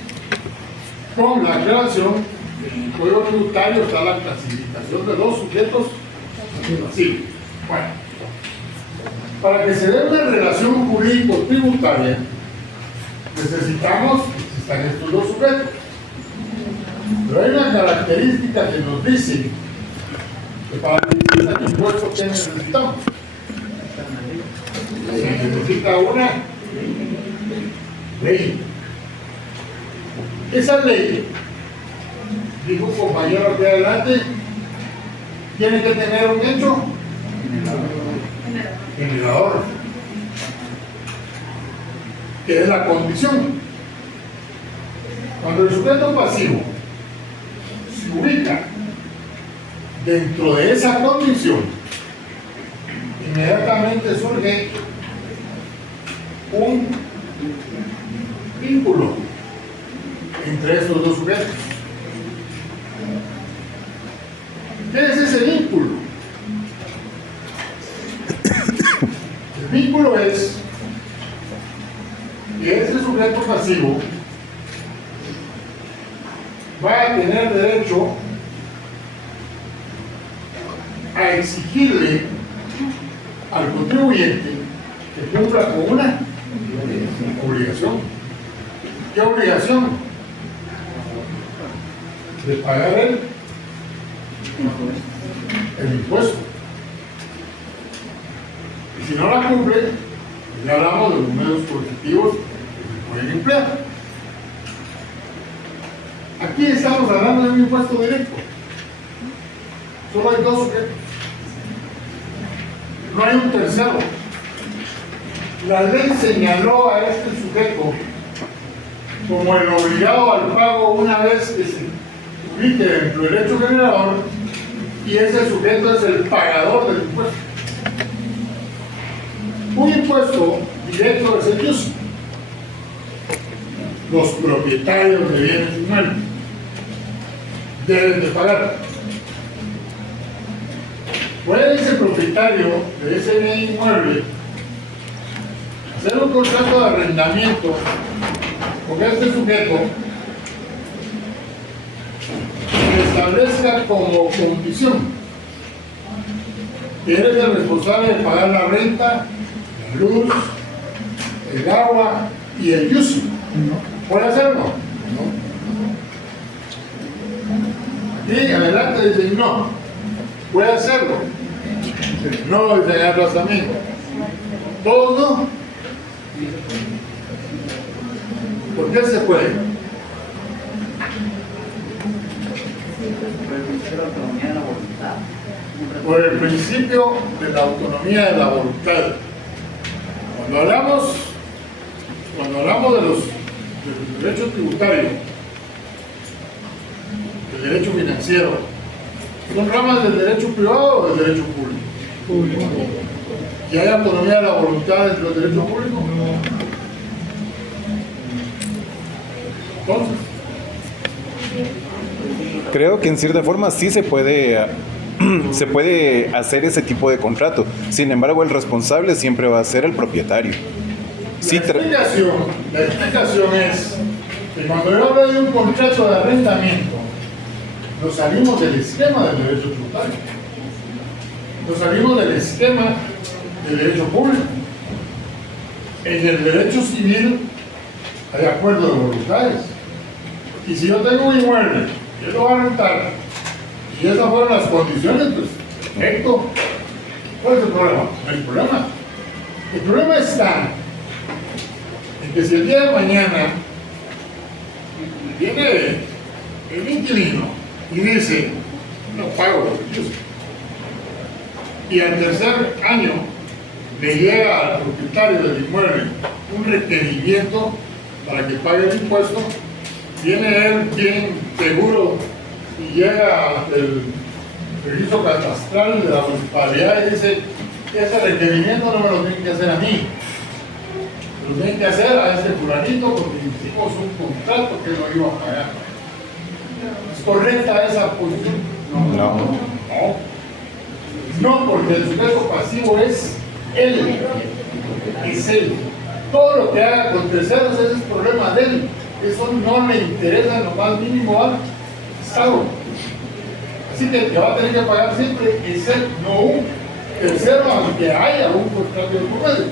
con la aclaración que en el Código Tributario está la clasificación de los sujetos pasivos. Bueno, para que se dé una relación jurídico-tributaria, necesitamos que existan estos dos sujetos. Pero hay una característica que nos dice que para el impuesto que necesitamos. Se necesita una ley. Esa ley, dijo un compañero aquí adelante, tiene que tener un hecho generador, que es la condición. Cuando el sujeto pasivo se ubica dentro de esa condición, inmediatamente surge un vínculo entre estos dos sujetos. ¿Qué es ese vínculo? El vínculo es que este sujeto pasivo va a tener derecho a exigirle al contribuyente que cumpla con una obligación. ¿Qué obligación? De pagar el impuesto. Y si no la cumple, pues ya hablamos de los medios coercitivos que se pueden emplear. Aquí estamos hablando de un impuesto directo. Solo hay dos sujetos. No hay un tercero. La ley señaló a este sujeto como el obligado al pago una vez que se ubique dentro del hecho generador, y ese sujeto es el pagador del impuesto. Un impuesto directo es el uso. Los propietarios de bienes inmuebles deben de pagar. Puede ese propietario de ese bien inmueble hacer un contrato de arrendamiento con este sujeto que establezca como condición que eres el responsable de pagar la renta, la luz, el agua y el uso. ¿Puede hacerlo? Aquí adelante dicen no. ¿Puede hacerlo? No, dice el aplazamiento. ¿Todos no? ¿Por qué se puede? Por el principio de la autonomía de la voluntad. Cuando hablamos de los derechos tributarios, del derecho financiero, ¿son ramas del derecho privado o del derecho público? ¿Y hay autonomía de la voluntad dentro del derecho público? Entonces, Creo que en cierta forma sí se puede hacer ese tipo de contrato. Sin embargo, el responsable siempre va a ser el propietario. la explicación es que cuando yo hablo de un contrato de arrendamiento, nos salimos del esquema del derecho tributario. Nos salimos del esquema del derecho público. En el derecho civil hay acuerdo de voluntades. Y si yo tengo un inmueble, yo lo voy a rentar, y esas fueron las condiciones, pues, perfecto. ¿Cuál es el problema? No hay problema. El problema está en que si el día de mañana viene el inquilino y dice, no pago los servicios. Y al tercer año le llega al propietario del inmueble un requerimiento para que pague el impuesto, viene él bien seguro y llega el registro catastral de la municipalidad y dice: ese requerimiento no me lo tienen que hacer a mí, lo tienen que hacer a ese fulanito porque hicimos un contrato que lo iba a pagar. ¿Es correcta esa posición? No, porque el sujeto pasivo es él, todo lo que haga con terceros ese es problema de él, eso no le interesa en lo más mínimo al Estado. Así que el que va a tener que pagar siempre es él, no un tercero, aunque haya un contrato de por medio.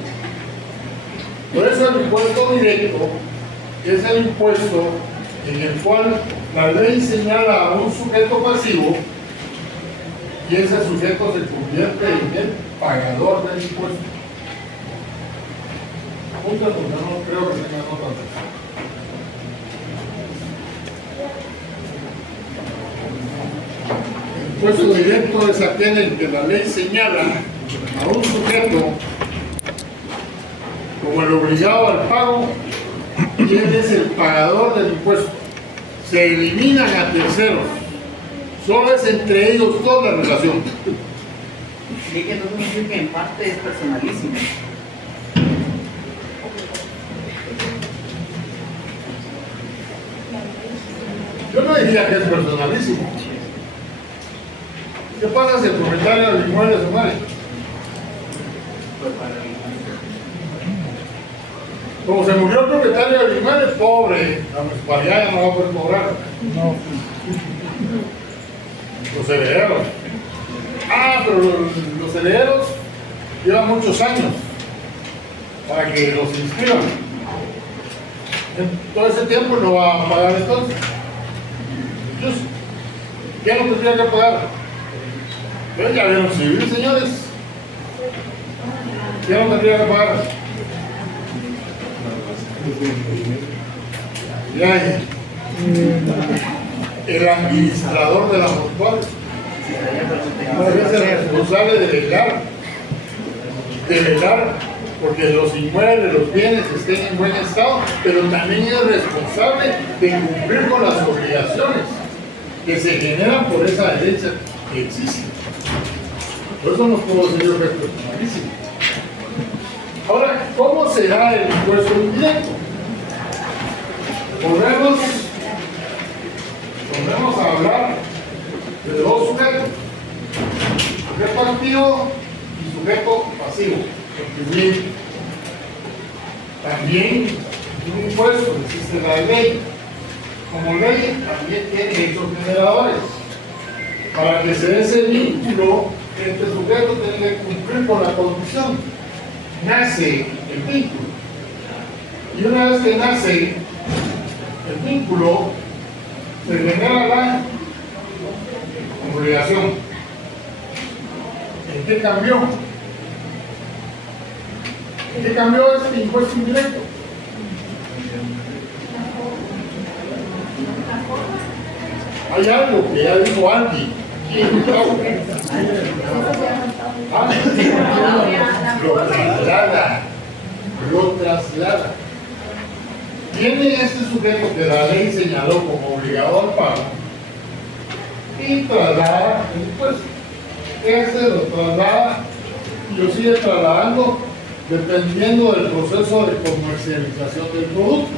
Por eso el impuesto directo es el impuesto en el cual la ley señala a un sujeto pasivo y ese sujeto se convierte en el pagador del impuesto. Apunta porque no creo que tenga nota. El impuesto directo es aquel en que la ley señala a un sujeto como el obligado al pago y él es el pagador del impuesto. Se eliminan a terceros. Solo es entre ellos toda la relación. Sí, que entonces decir que en parte es personalísimo. Yo no diría que es personalísimo. ¿Qué pasa si el propietario del inmueble se muere? Como se murió el propietario del inmueble, pobre, la municipalidad ya no va a poder cobrar. No. Los herederos. Pero los herederos llevan muchos años para que los inscriban. En todo ese tiempo no va a pagar entonces. ¿Qué no tendría que pagar? Pues ya vieron civil, señores. ¿Qué no tendría que pagar? Ya, el administrador de la mutual es el responsable de velar porque los inmuebles, los bienes estén en buen estado, pero también es responsable de cumplir con las obligaciones que se generan por esa herencia que existe. Por eso no puedo decir yo que es personalísimo. Ahora, ¿cómo será el impuesto indirecto? Volvemos a hablar de dos sujetos: sujeto activo y sujeto pasivo. Porque también un impuesto, existe la ley. Como ley también tiene hechos generadores. Para que se dé ese vínculo, este sujeto tiene que cumplir con la condición. Nace el vínculo. Y una vez que nace el vínculo, se genera la obligación. ¿En qué cambió? ¿En qué cambió este impuesto indirecto? Hay algo que ya dijo Andy aquí en el auto. Lo traslada. Tiene este sujeto que la ley señaló como obligado al pago y traslada el impuesto. Ese lo traslada y lo sigue trasladando dependiendo del proceso de comercialización del producto.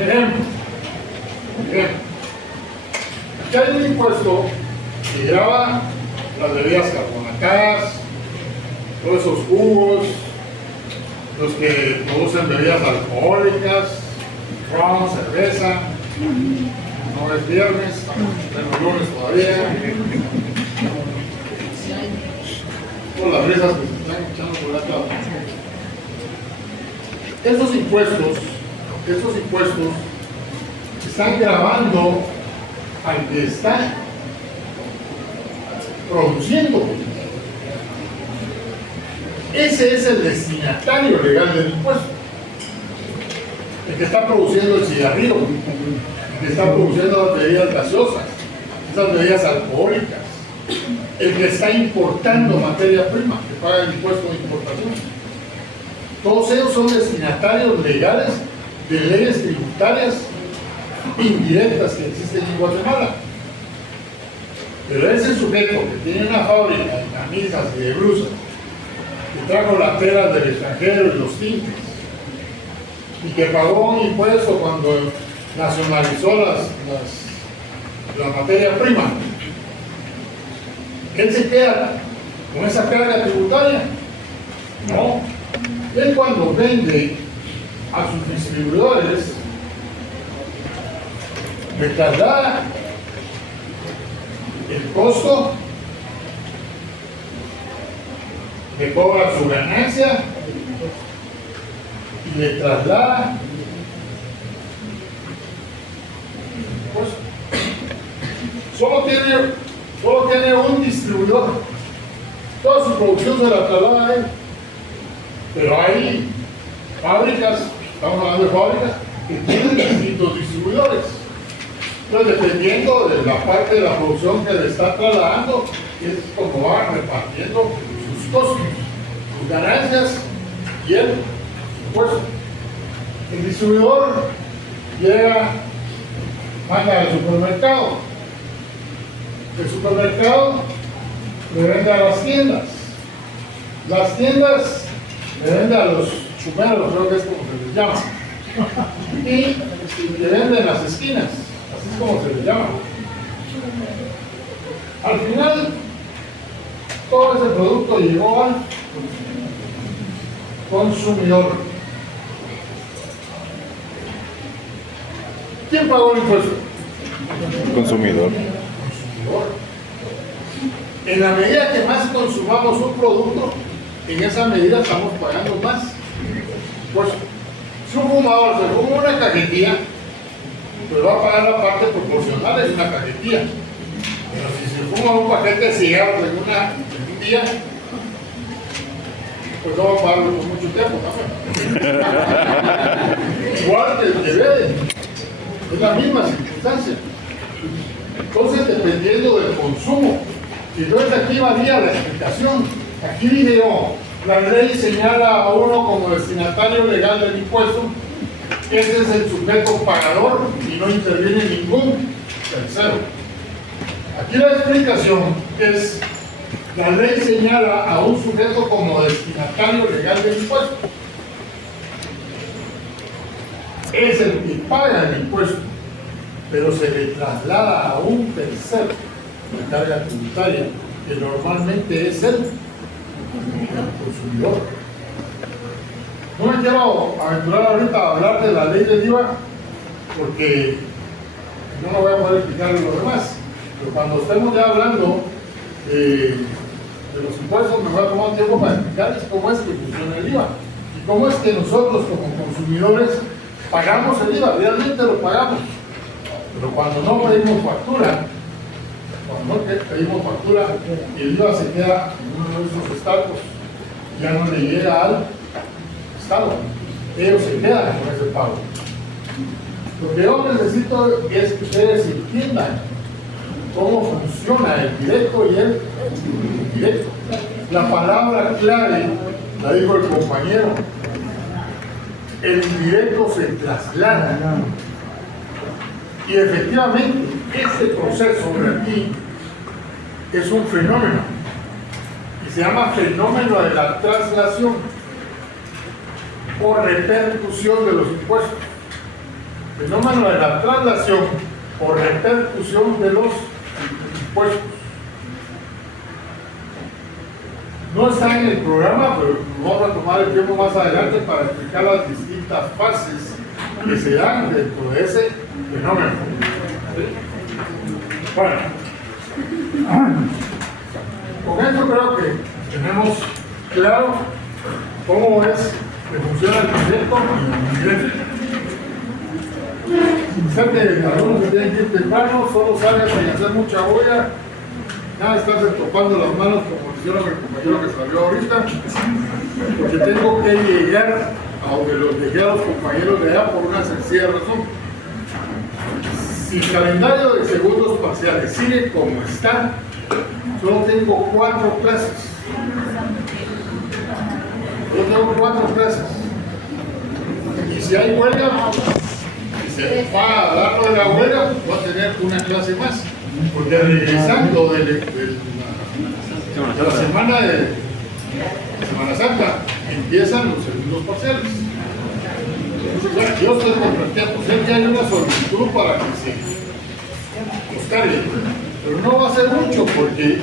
Ejemplo. Aquí hay un impuesto que grava las bebidas carbonatadas, todos esos jugos, los que producen bebidas alcohólicas, ron, cerveza. No es viernes, estamos lunes todavía. Todas las brisas que se están echando por acá. Esos impuestos están grabando al que está produciendo. Ese es el destinatario legal del impuesto. El que está produciendo el cigarrillo, el que está produciendo las bebidas gaseosas, estas bebidas alcohólicas, el que está importando materia prima, que paga el impuesto de importación. Todos ellos son destinatarios legales de leyes tributarias indirectas que existen en Guatemala. Pero ese sujeto que tiene una fábrica de camisas y de blusas, que trajo las telas del extranjero y los tintes, y que pagó un impuesto cuando nacionalizó la materia prima, ¿él se queda con esa carga tributaria? No. Él cuando vende a sus distribuidores, le traslada el costo, le cobra su ganancia y le traslada el costo. Solo tiene un distribuidor, toda su producción se la traslada a él. Pero hay fábricas, estamos hablando de fábricas, que tienen distintos distribuidores. Entonces, dependiendo de la parte de la producción que le está trasladando, es como va repartiendo sus costos, sus ganancias y el impuesto. El distribuidor llega, manda al supermercado. El supermercado le vende a las tiendas. Las tiendas le vende a los chumeros, creo que es como se les llama, y le vende en las esquinas, así es como se les llama. Al final, todo ese producto llegó al consumidor. ¿Quién pagó el impuesto? Consumidor. En la medida que más consumamos un producto, en esa medida estamos pagando más. Pues, si un fumador se fuma una cajetilla, pues va a pagar la parte proporcional de una cajetilla. Pero si se fuma un paquete de cigarros en un día, pues no va a pagarlo por mucho tiempo también. Igual que el que bebe, es la misma circunstancia. Entonces, dependiendo del consumo, y entonces aquí varía la explicación. Aquí dije yo, la ley señala a uno como destinatario legal del impuesto, ese es el sujeto pagador y no interviene ningún tercero. Aquí la explicación es, la ley señala a un sujeto como destinatario legal del impuesto. Es el que paga el impuesto, pero se le traslada a un tercero la carga tributaria, que normalmente es el consumidor. No me quiero aventurar ahorita a hablar de la ley del IVA, porque no lo voy a poder explicar lo demás. Pero cuando estemos ya hablando de los impuestos, me voy a tomar tiempo para explicarles cómo es que funciona el IVA y cómo es que nosotros como consumidores pagamos el IVA, realmente lo pagamos. Pero cuando no pedimos factura, y el IVA se queda en uno de esos estados, ya no le llega al Estado, ellos se quedan con ese pago. Lo que yo necesito es que ustedes entiendan cómo funciona el directo y el indirecto. La palabra clave la dijo el compañero: el indirecto se traslada. Y efectivamente, este proceso de aquí es un fenómeno y se llama fenómeno de la traslación o repercusión de los impuestos. Fenómeno de la traslación o repercusión de los impuestos. No está en el programa, pero vamos a tomar el tiempo más adelante para explicar las distintas fases que se dan dentro de ese fenómeno. Bueno, con esto creo que tenemos claro cómo es que funciona el directo y el indirecto. Sé que algunos se tienen que ir temprano, solo salgan sin hacer mucha olla, nada de estarse topando las manos como hicieron el compañero que salió ahorita, porque tengo que llegar a donde los dejé a los compañeros de allá por una sencilla razón. si el calendario de segundos parciales sigue como está, solo tengo 4 clases. Yo tengo 4 clases. Y si hay huelga, si se va a dar lo de la huelga, voy a tener una clase más. Porque regresando de la semana de Semana Santa, empiezan los segundos parciales. Entonces, yo estoy compartiendo, sé que hay una solicitud para que se los cargue, pero no va a ser mucho porque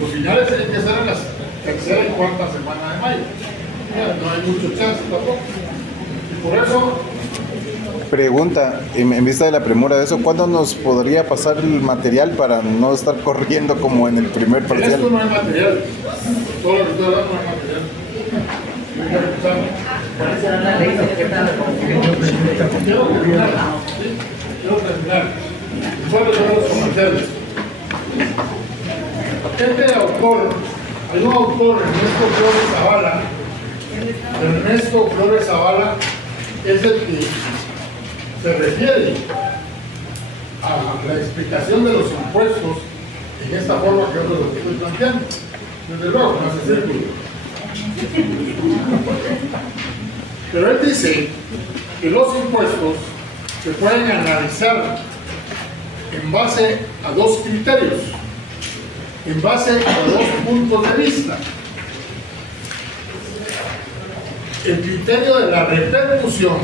los finales tienen que ser en la tercera y cuarta semana de mayo. No hay mucho chance tampoco. Y por eso. Pregunta, en vista de la premura de eso, ¿cuándo nos podría pasar el material para no estar corriendo como en el primer parcial? Esto no hay material. Todo lo que estoy hablando no hay material. ¿Cuáles serán las leyes que están Quiero terminar. ¿Cuáles son los comerciales? Este autor, hay un autor, Ernesto Flores Zavala, es el que se refiere a la explicación de los impuestos en esta forma que es lo que estoy planteando. Desde luego, no hace círculo. Pero él dice que los impuestos se pueden analizar en base a 2 criterios, en base a 2 puntos de vista. El criterio de la repercusión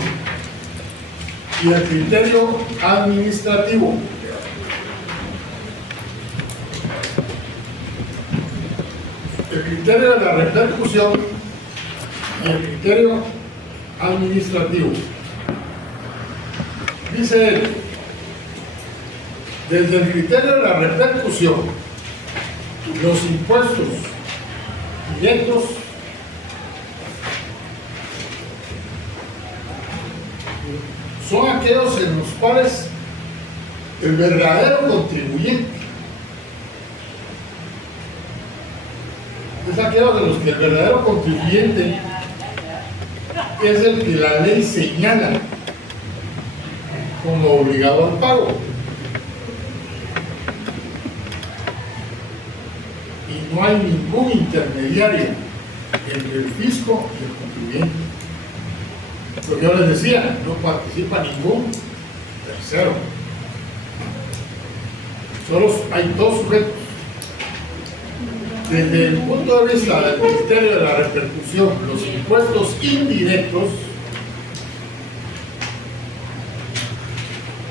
y el criterio administrativo. El criterio de la repercusión y el criterio administrativo. Dice él, desde el criterio de la repercusión, los impuestos directos son aquellos en los cuales el verdadero contribuyente es aquellos de los que el verdadero contribuyente es el que la ley señala como obligado al pago. Y no hay ningún intermediario entre el fisco y el contribuyente. Lo que yo les decía, no participa ningún tercero. Solo hay 2 sujetos. Desde el punto de vista del criterio de la repercusión, los impuestos indirectos,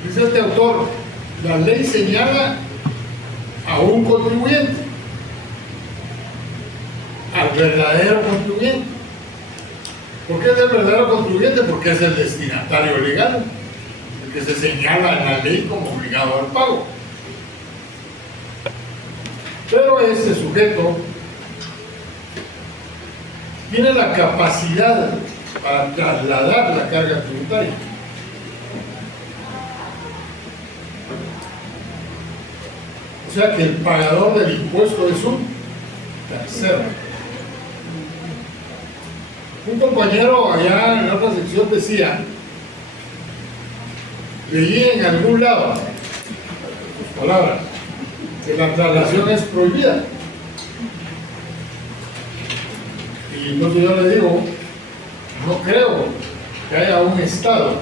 dice este autor, la ley señala a un contribuyente, al verdadero contribuyente. ¿Por qué es el verdadero contribuyente? Porque es el destinatario legal, el que se señala en la ley como obligado al pago. Pero ese sujeto tiene la capacidad para trasladar la carga tributaria. O sea que el pagador del impuesto es un tercero. Un compañero allá en otra sección decía, leí en algún lado, sus palabras, que la traslación es prohibida. Y entonces yo le digo, no creo que haya un estado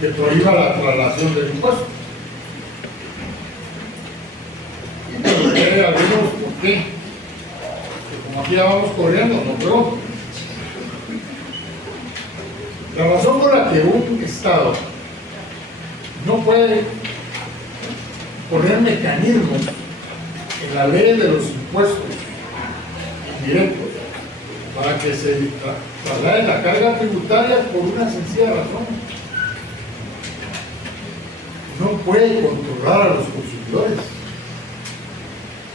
que prohíba la traslación del impuesto. Y pregunté a algunos por qué. Que como aquí ya vamos corriendo, no pregunto. La razón por la que un estado no puede poner mecanismos en la ley de los impuestos indirectos para que se traslade la carga tributaria por una sencilla razón. No puede controlar a los consumidores.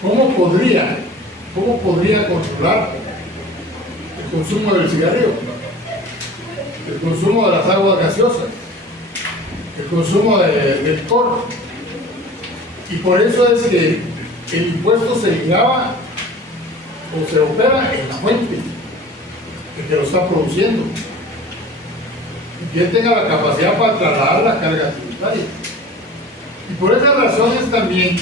¿Cómo podría controlar el consumo del cigarrillo, el consumo de las aguas gaseosas, el consumo del licor? Y por eso es que el impuesto se grava o se opera en la fuente, el que lo está produciendo. y que él tenga la capacidad para trasladar la carga tributaria. Y por esas razones también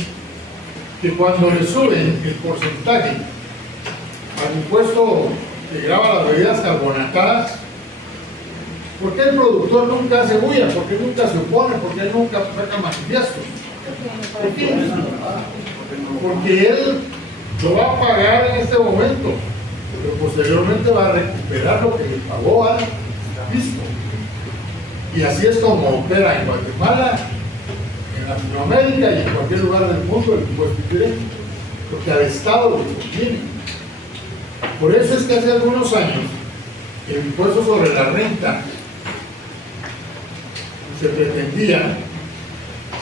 que cuando le suben el porcentaje al impuesto que grava las bebidas carbonatadas, ¿por qué el productor nunca hace bulla? ¿Por qué nunca se opone? ¿Por qué nunca saca manifiestos? ¿Por qué? Porque él lo va a pagar en este momento, pero posteriormente va a recuperar lo que le pagó al fisco. Y así es como opera en Guatemala, en Latinoamérica y en cualquier lugar del mundo el impuesto indirecto, porque al Estado le conviene. Por eso es que hace algunos años el impuesto sobre la renta se pretendía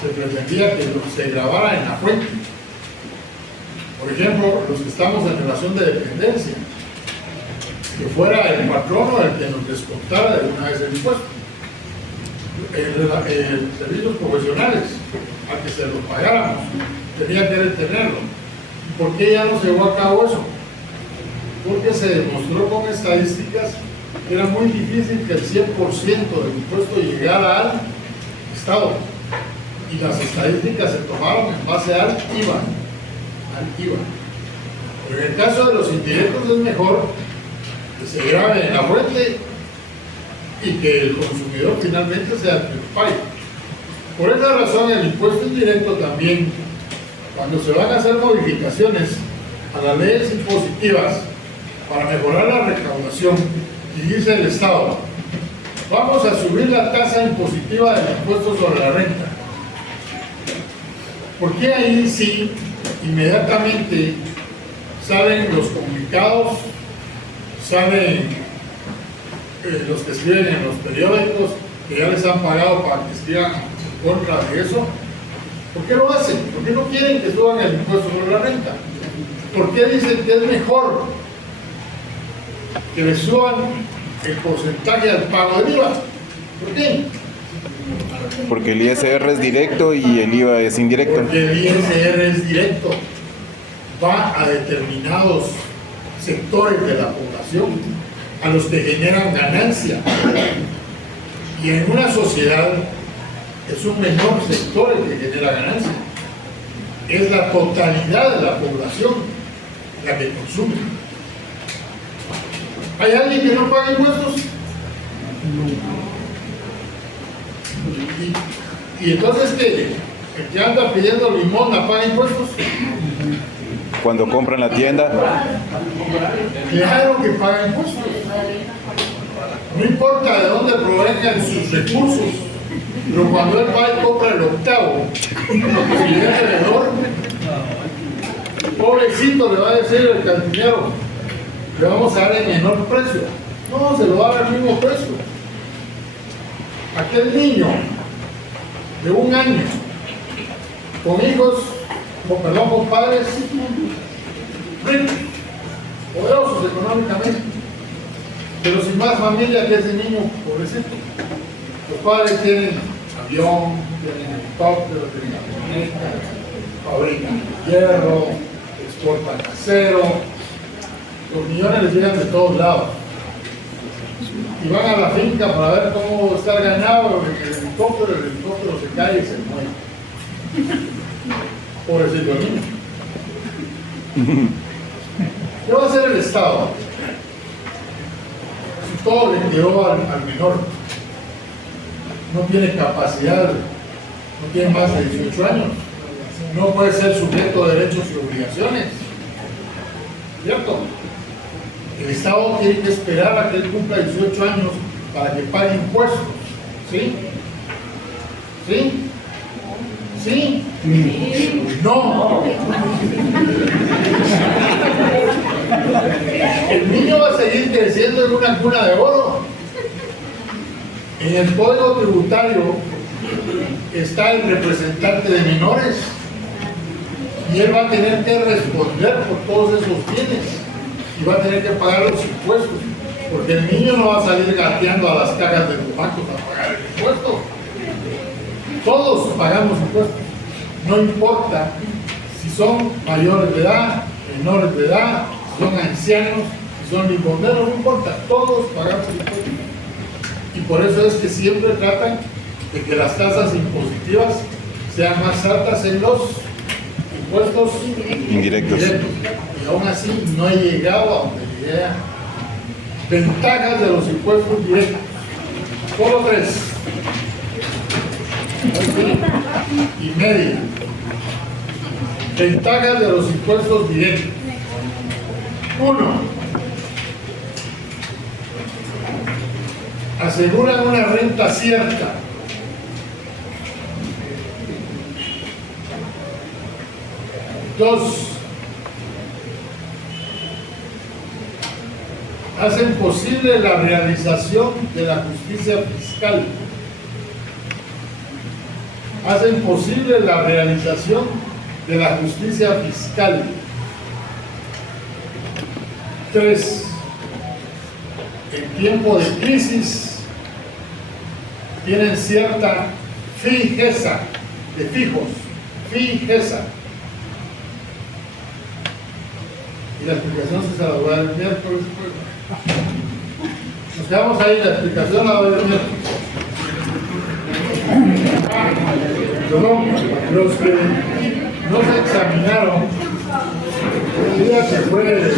que se grabara en la fuente. Por ejemplo, los que estamos en relación de dependencia, que fuera el patrono el que nos descontara de una vez el impuesto. Servicios profesionales, a que se los pagáramos, tenía que retenerlo. ¿Por qué ya no se llevó a cabo eso? Porque se demostró con estadísticas que era muy difícil que el 100% del impuesto llegara al Estado. Y las estadísticas se tomaron en base al IVA. Pero en el caso de los indirectos es mejor que se grabe en la fuente y que el consumidor finalmente sea el que lo pague. Por esa razón el impuesto indirecto también, cuando se van a hacer modificaciones a las leyes impositivas para mejorar la recaudación, y dice el Estado, vamos a subir la tasa impositiva del impuesto sobre la renta. Porque ahí sí, inmediatamente salen los comunicados, salen los que escriben en los periódicos, que ya les han pagado para que escriban en contra de eso? ¿Por qué lo hacen? ¿Por qué no quieren que suban el impuesto sobre la renta? ¿Por qué dicen que es mejor que le suban el porcentaje al pago del IVA? ¿Por qué? Porque el ISR es directo y el IVA es indirecto. Porque el ISR es directo, va a determinados sectores de la población, a los que generan ganancia. Y en una sociedad es un menor sector el que genera ganancia. Es la totalidad de la población la que consume. ¿Hay alguien que no paga impuestos? Y entonces, ¿qué? ¿El que anda pidiendo limosna paga impuestos? Cuando compran la tienda, Claro que paga impuestos. No importa de dónde provengan sus recursos, pero cuando él va y compra el octavo, el vendedor, pobrecito, le va a decir el cantinero, le vamos a dar el menor precio. No, se lo va a dar al mismo precio. Aquel niño de 1 año, con hijos, con padres ricos, poderosos económicamente, pero sin más familia que ese niño pobrecito. Los padres tienen avión, tienen helicóptero, tienen camioneta, fabrican hierro, exportan acero, los millones les llegan de todos lados. Y van a la finca para ver cómo está el ganado, el helicóptero se cae y se muere. Pobrecito el niño. ¿Qué va a hacer el Estado? Si todo le quedó al menor, no tiene capacidad, no tiene más de 18 años, no puede ser sujeto de derechos y obligaciones, ¿cierto? El Estado tiene que esperar a que él cumpla 18 años para que pague impuestos, ¿sí? ¿Sí? ¿Sí? No. El niño va a seguir creciendo en una cuna de oro. En el Código Tributario está el representante de menores y él va a tener que responder por todos esos bienes y va a tener que pagar los impuestos, porque el niño no va a salir gateando a las cajas de los bancos a pagar el impuesto. Todos pagamos impuestos, no importa si son mayores de edad, menores de edad, si son ancianos, si son limosneros, no importa, todos pagamos impuestos. Y por eso es que siempre tratan de que las tasas impositivas sean más altas en los impuestos Indirectos. Y aún así no he llegado a donde llegué. Ventajas de los impuestos directos. Solo 3. Y media. Ventajas de los impuestos directos. 1. Aseguran una renta cierta. 2. Hacen posible la realización de la justicia fiscal. Hacen posible la realización de la justicia fiscal. 3. En tiempo de crisis tienen cierta fijeza, de fijos, fijeza. Y la explicación se la voy a dar el miércoles. Nos quedamos ahí, la explicación la doy el miércoles. Perdón, los que no se examinaron, el día que fue